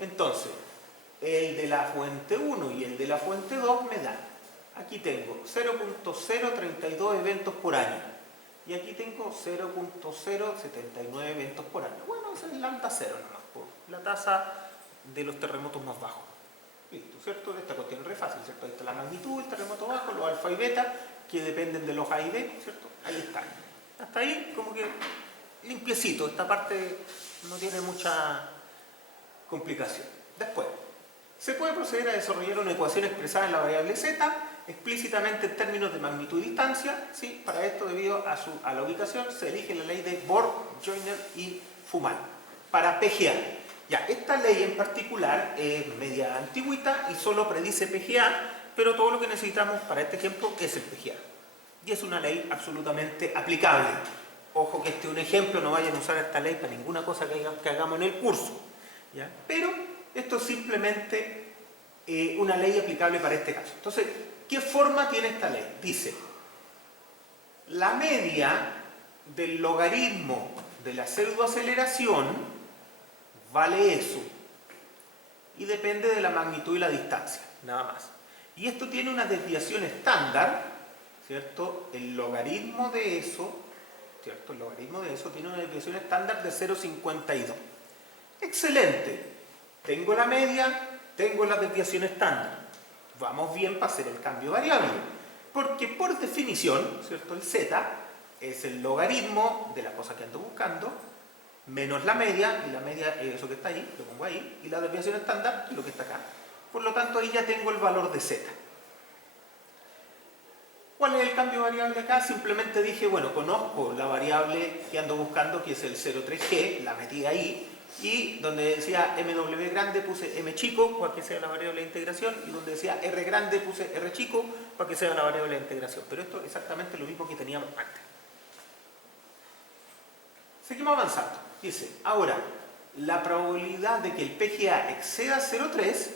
Entonces, el de la fuente 1 y el de la fuente 2 me dan. Aquí tengo 0.032 eventos por año. Y aquí tengo 0.079 eventos por año. Bueno, ese es el lambda 0 nomás, por la tasa de los terremotos más bajos. Listo, ¿cierto? Esta cuestión es re fácil, ¿cierto? Ahí está la magnitud, el terremoto bajo, los alfa y beta, que dependen de los A y B, ¿cierto? Ahí están. Hasta ahí, como que limpiecito. Esta parte no tiene mucha complicación. Después, se puede proceder a desarrollar una ecuación expresada en la variable z, explícitamente en términos de magnitud y distancia. ¿Sí? Para esto, debido a la ubicación, se elige la ley de Bohr, Joyner y Fumal. Para PGA. Ya, esta ley en particular es media antigüita y solo predice PGA, pero todo lo que necesitamos para este ejemplo es el PGA. Y es una ley absolutamente aplicable. Ojo que este es un ejemplo, no vayan a usar esta ley para ninguna cosa que hagamos en el curso. ¿Ya? Pero esto es simplemente una ley aplicable para este caso. Entonces, ¿qué forma tiene esta ley? Dice, la media del logaritmo de la pseudoaceleración vale eso y depende de la magnitud y la distancia, nada más. Y esto tiene una desviación estándar, ¿cierto? El logaritmo de eso, ¿cierto? El logaritmo de eso tiene una desviación estándar de 0,52. Excelente. Tengo la media, tengo la desviación estándar. Vamos bien para hacer el cambio variable. Porque por definición, ¿cierto? El z es el logaritmo de la cosa que ando buscando, menos la media, y la media es eso que está ahí, lo pongo ahí, y la desviación estándar es lo que está acá. Por lo tanto, ahí ya tengo el valor de z. ¿Cuál es el cambio variable acá? Simplemente dije, bueno, conozco la variable que ando buscando, que es el 0,3g, la metí ahí, y donde decía mw grande puse m chico para que sea la variable de integración, y donde decía r grande puse r chico para que sea la variable de integración. Pero esto es exactamente lo mismo que teníamos antes. Seguimos avanzando. Dice, ahora, la probabilidad de que el PGA exceda 0,3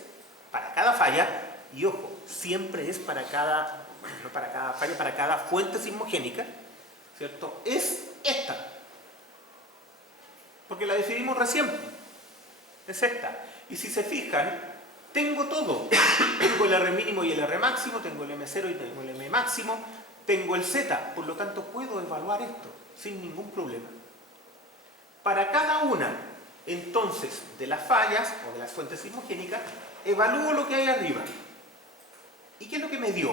para cada falla, y ojo, siempre es para cada, no para cada falla, para cada fuente sismogénica, ¿cierto? Es esta. Porque la definimos recién. Es esta. Y si se fijan, tengo todo. Tengo el R mínimo y el R máximo, tengo el M0 y tengo el M máximo, tengo el Z. Por lo tanto, puedo evaluar esto sin ningún problema. Para cada una, entonces, de las fallas o de las fuentes sismogénicas, evalúo lo que hay arriba. ¿Y qué es lo que me dio?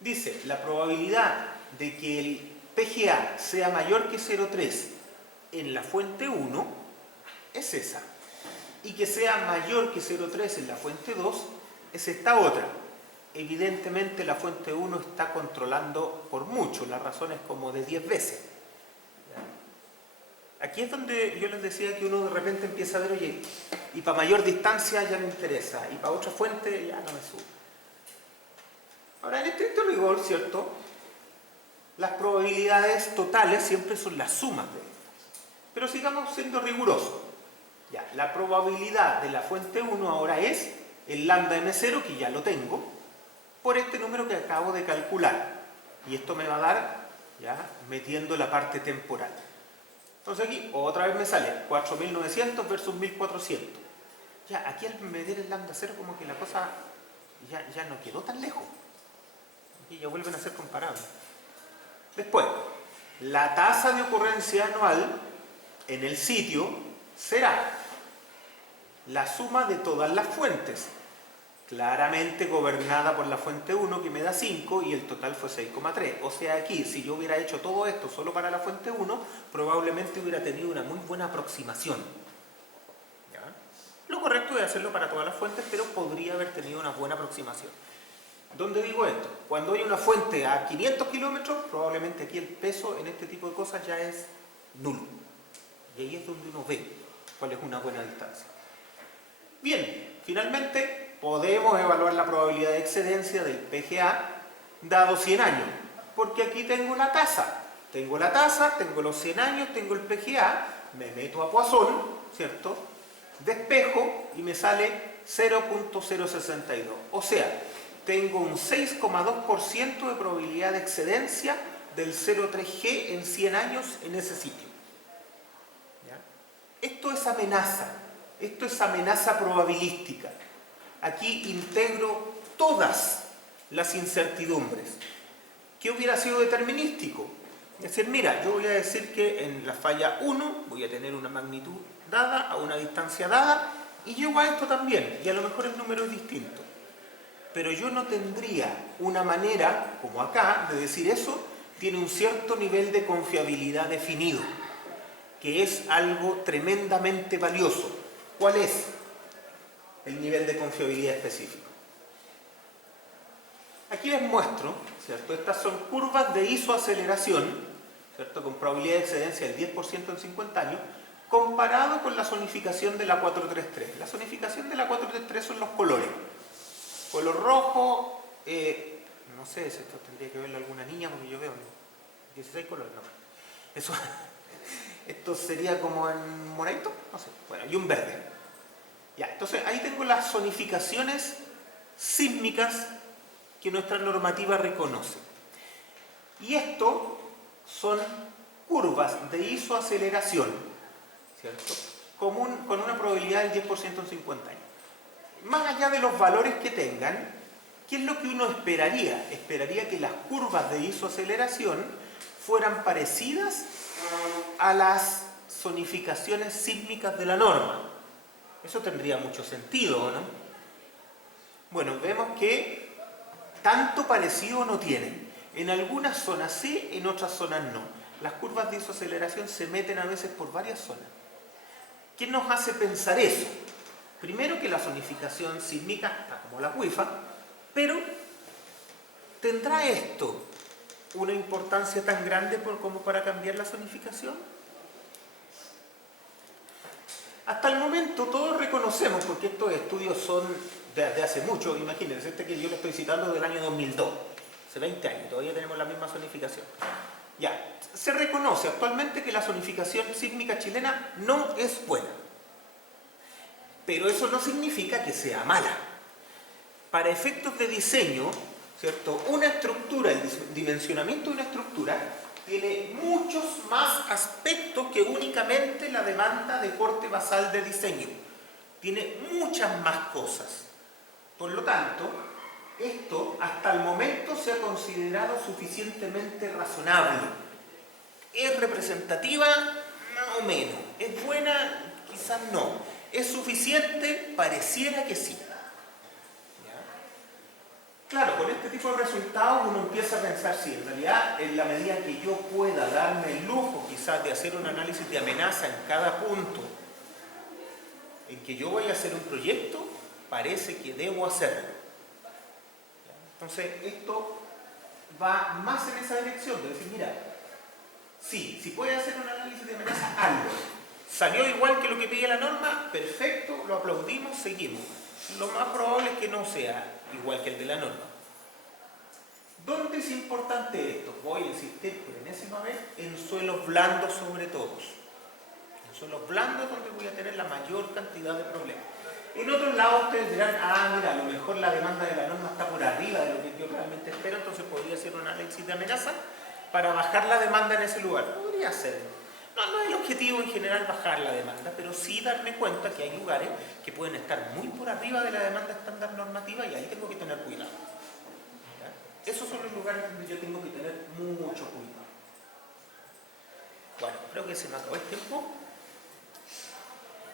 Dice, la probabilidad de que el PGA sea mayor que 0,3 en la fuente 1 es esa. Y que sea mayor que 0,3 en la fuente 2 es esta otra. Evidentemente la fuente 1 está controlando por mucho, la razón es como de 10 veces. Aquí es donde yo les decía que uno de repente empieza a ver, oye, y para mayor distancia ya me interesa, y para otra fuente ya no me sube. Ahora, en estricto rigor, ¿cierto? las probabilidades totales siempre son las sumas de estas. Pero sigamos siendo rigurosos. Ya, la probabilidad de la fuente 1 ahora es el lambda m0, que ya lo tengo, por este número que acabo de calcular. Y esto me va a dar, ya, metiendo la parte temporal. Entonces aquí otra vez me sale 4.900 versus 1.400. Ya, aquí al meter el lambda 0 como que la cosa ya no quedó tan lejos. Aquí ya vuelven a ser comparables. Después, la tasa de ocurrencia anual en el sitio será la suma de todas las fuentes, claramente gobernada por la fuente 1 que me da 5 y el total fue 6,3. O sea, aquí si yo hubiera hecho todo esto solo para la fuente 1, probablemente hubiera tenido una muy buena aproximación. ¿Ya? Lo correcto es hacerlo para todas las fuentes, pero podría haber tenido una buena aproximación. ¿Dónde digo esto? Cuando hay una fuente a 500 kilómetros, probablemente aquí el peso en este tipo de cosas ya es nulo. Y ahí es donde uno ve cuál es una buena distancia. Bien, finalmente podemos evaluar la probabilidad de excedencia del PGA dado 100 años, porque aquí tengo la tasa. Tengo la tasa, tengo los 100 años, tengo el PGA, me meto a Poisson, ¿cierto? Despejo y me sale 0.062. O sea, tengo un 6,2% de probabilidad de excedencia del 0,3G en 100 años en ese sitio. ¿Ya? Esto es amenaza probabilística. Aquí integro todas las incertidumbres. ¿Qué hubiera sido determinístico? Es decir, mira, yo voy a decir que en la falla 1 voy a tener una magnitud dada, a una distancia dada, y llego a esto también, y a lo mejor el número es distinto. Pero yo no tendría una manera, como acá, de decir eso tiene un cierto nivel de confiabilidad definido, que es algo tremendamente valioso. ¿Cuál es el nivel de confiabilidad específico? Aquí les muestro, ¿cierto? Estas son curvas de isoaceleración, ¿cierto? Con probabilidad de excedencia del 10% en 50 años, comparado con la zonificación de la 433. La zonificación de la 433 son los colores. Color rojo, no sé si esto tendría que verlo alguna niña, porque yo veo 16 colores, no. Eso, esto sería como en moradito, no sé. Bueno, y un verde. Ya, entonces ahí tengo las zonificaciones sísmicas que nuestra normativa reconoce. Y esto son curvas de isoaceleración, ¿cierto? Con una probabilidad del 10% en 50 años. Más allá de los valores que tengan, ¿qué es lo que uno esperaría? Esperaría que las curvas de isoaceleración fueran parecidas a las zonificaciones sísmicas de la norma. Eso tendría mucho sentido, ¿no? Bueno, vemos que tanto parecido no tienen. En algunas zonas sí, en otras zonas no. Las curvas de isoaceleración se meten a veces por varias zonas. ¿Qué nos hace pensar eso? Primero, que la zonificación sísmica está como la acuífera, pero ¿tendrá esto una importancia tan grande como para cambiar la zonificación? Hasta el momento todos reconocemos, porque estos estudios son desde hace mucho, imagínense, este que yo le estoy citando del año 2002, hace 20 años, todavía tenemos la misma zonificación. Ya, se reconoce actualmente que la zonificación sísmica chilena no es buena. Pero eso no significa que sea mala. Para efectos de diseño, ¿cierto? Una estructura, el dimensionamiento de una estructura tiene muchos más aspectos que únicamente la demanda de corte basal de diseño. Tiene muchas más cosas. Por lo tanto, esto hasta el momento se ha considerado suficientemente razonable. ¿Es representativa? Más o menos. ¿Es buena? Quizás no. ¿Es suficiente? Pareciera que sí. ¿Ya? Claro, con este tipo de resultados uno empieza a pensar si en realidad en la medida que yo pueda darme el lujo quizás de hacer un análisis de amenaza en cada punto en que yo voy a hacer un proyecto, parece que debo hacerlo. ¿Ya? Entonces esto va más en esa dirección, de decir, mira, sí, si puede hacer un análisis de amenaza, hazlo. ¿Salió igual que lo que pedía la norma? Perfecto, lo aplaudimos, seguimos. Lo más probable es que no sea igual que el de la norma. ¿Dónde es importante esto? Voy a insistir por enésima vez en suelos blandos sobre todo. En suelos blandos donde voy a tener la mayor cantidad de problemas. En otros lados ustedes dirán, ah, mira, a lo mejor la demanda de la norma está por arriba de lo que yo realmente espero, entonces podría hacer un análisis de amenaza para bajar la demanda en ese lugar. Podría hacerlo. No es el objetivo en general bajar la demanda, pero sí darme cuenta que hay lugares que pueden estar muy por arriba de la demanda estándar normativa y ahí tengo que tener cuidado. ¿Ya? Esos son los lugares donde yo tengo que tener mucho cuidado. Bueno, creo que se me acabó el tiempo.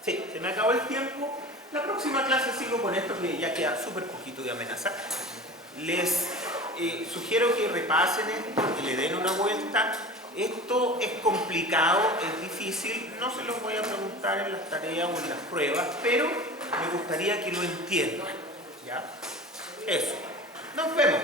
Sí, se me acabó el tiempo. La próxima clase sigo con esto que ya queda súper poquito de amenaza. Les sugiero que repasen esto, que le den una vuelta. Esto es complicado, es difícil, no se los voy a preguntar en las tareas o en las pruebas, pero me gustaría que lo entiendan. ¿Ya? Eso. Nos vemos.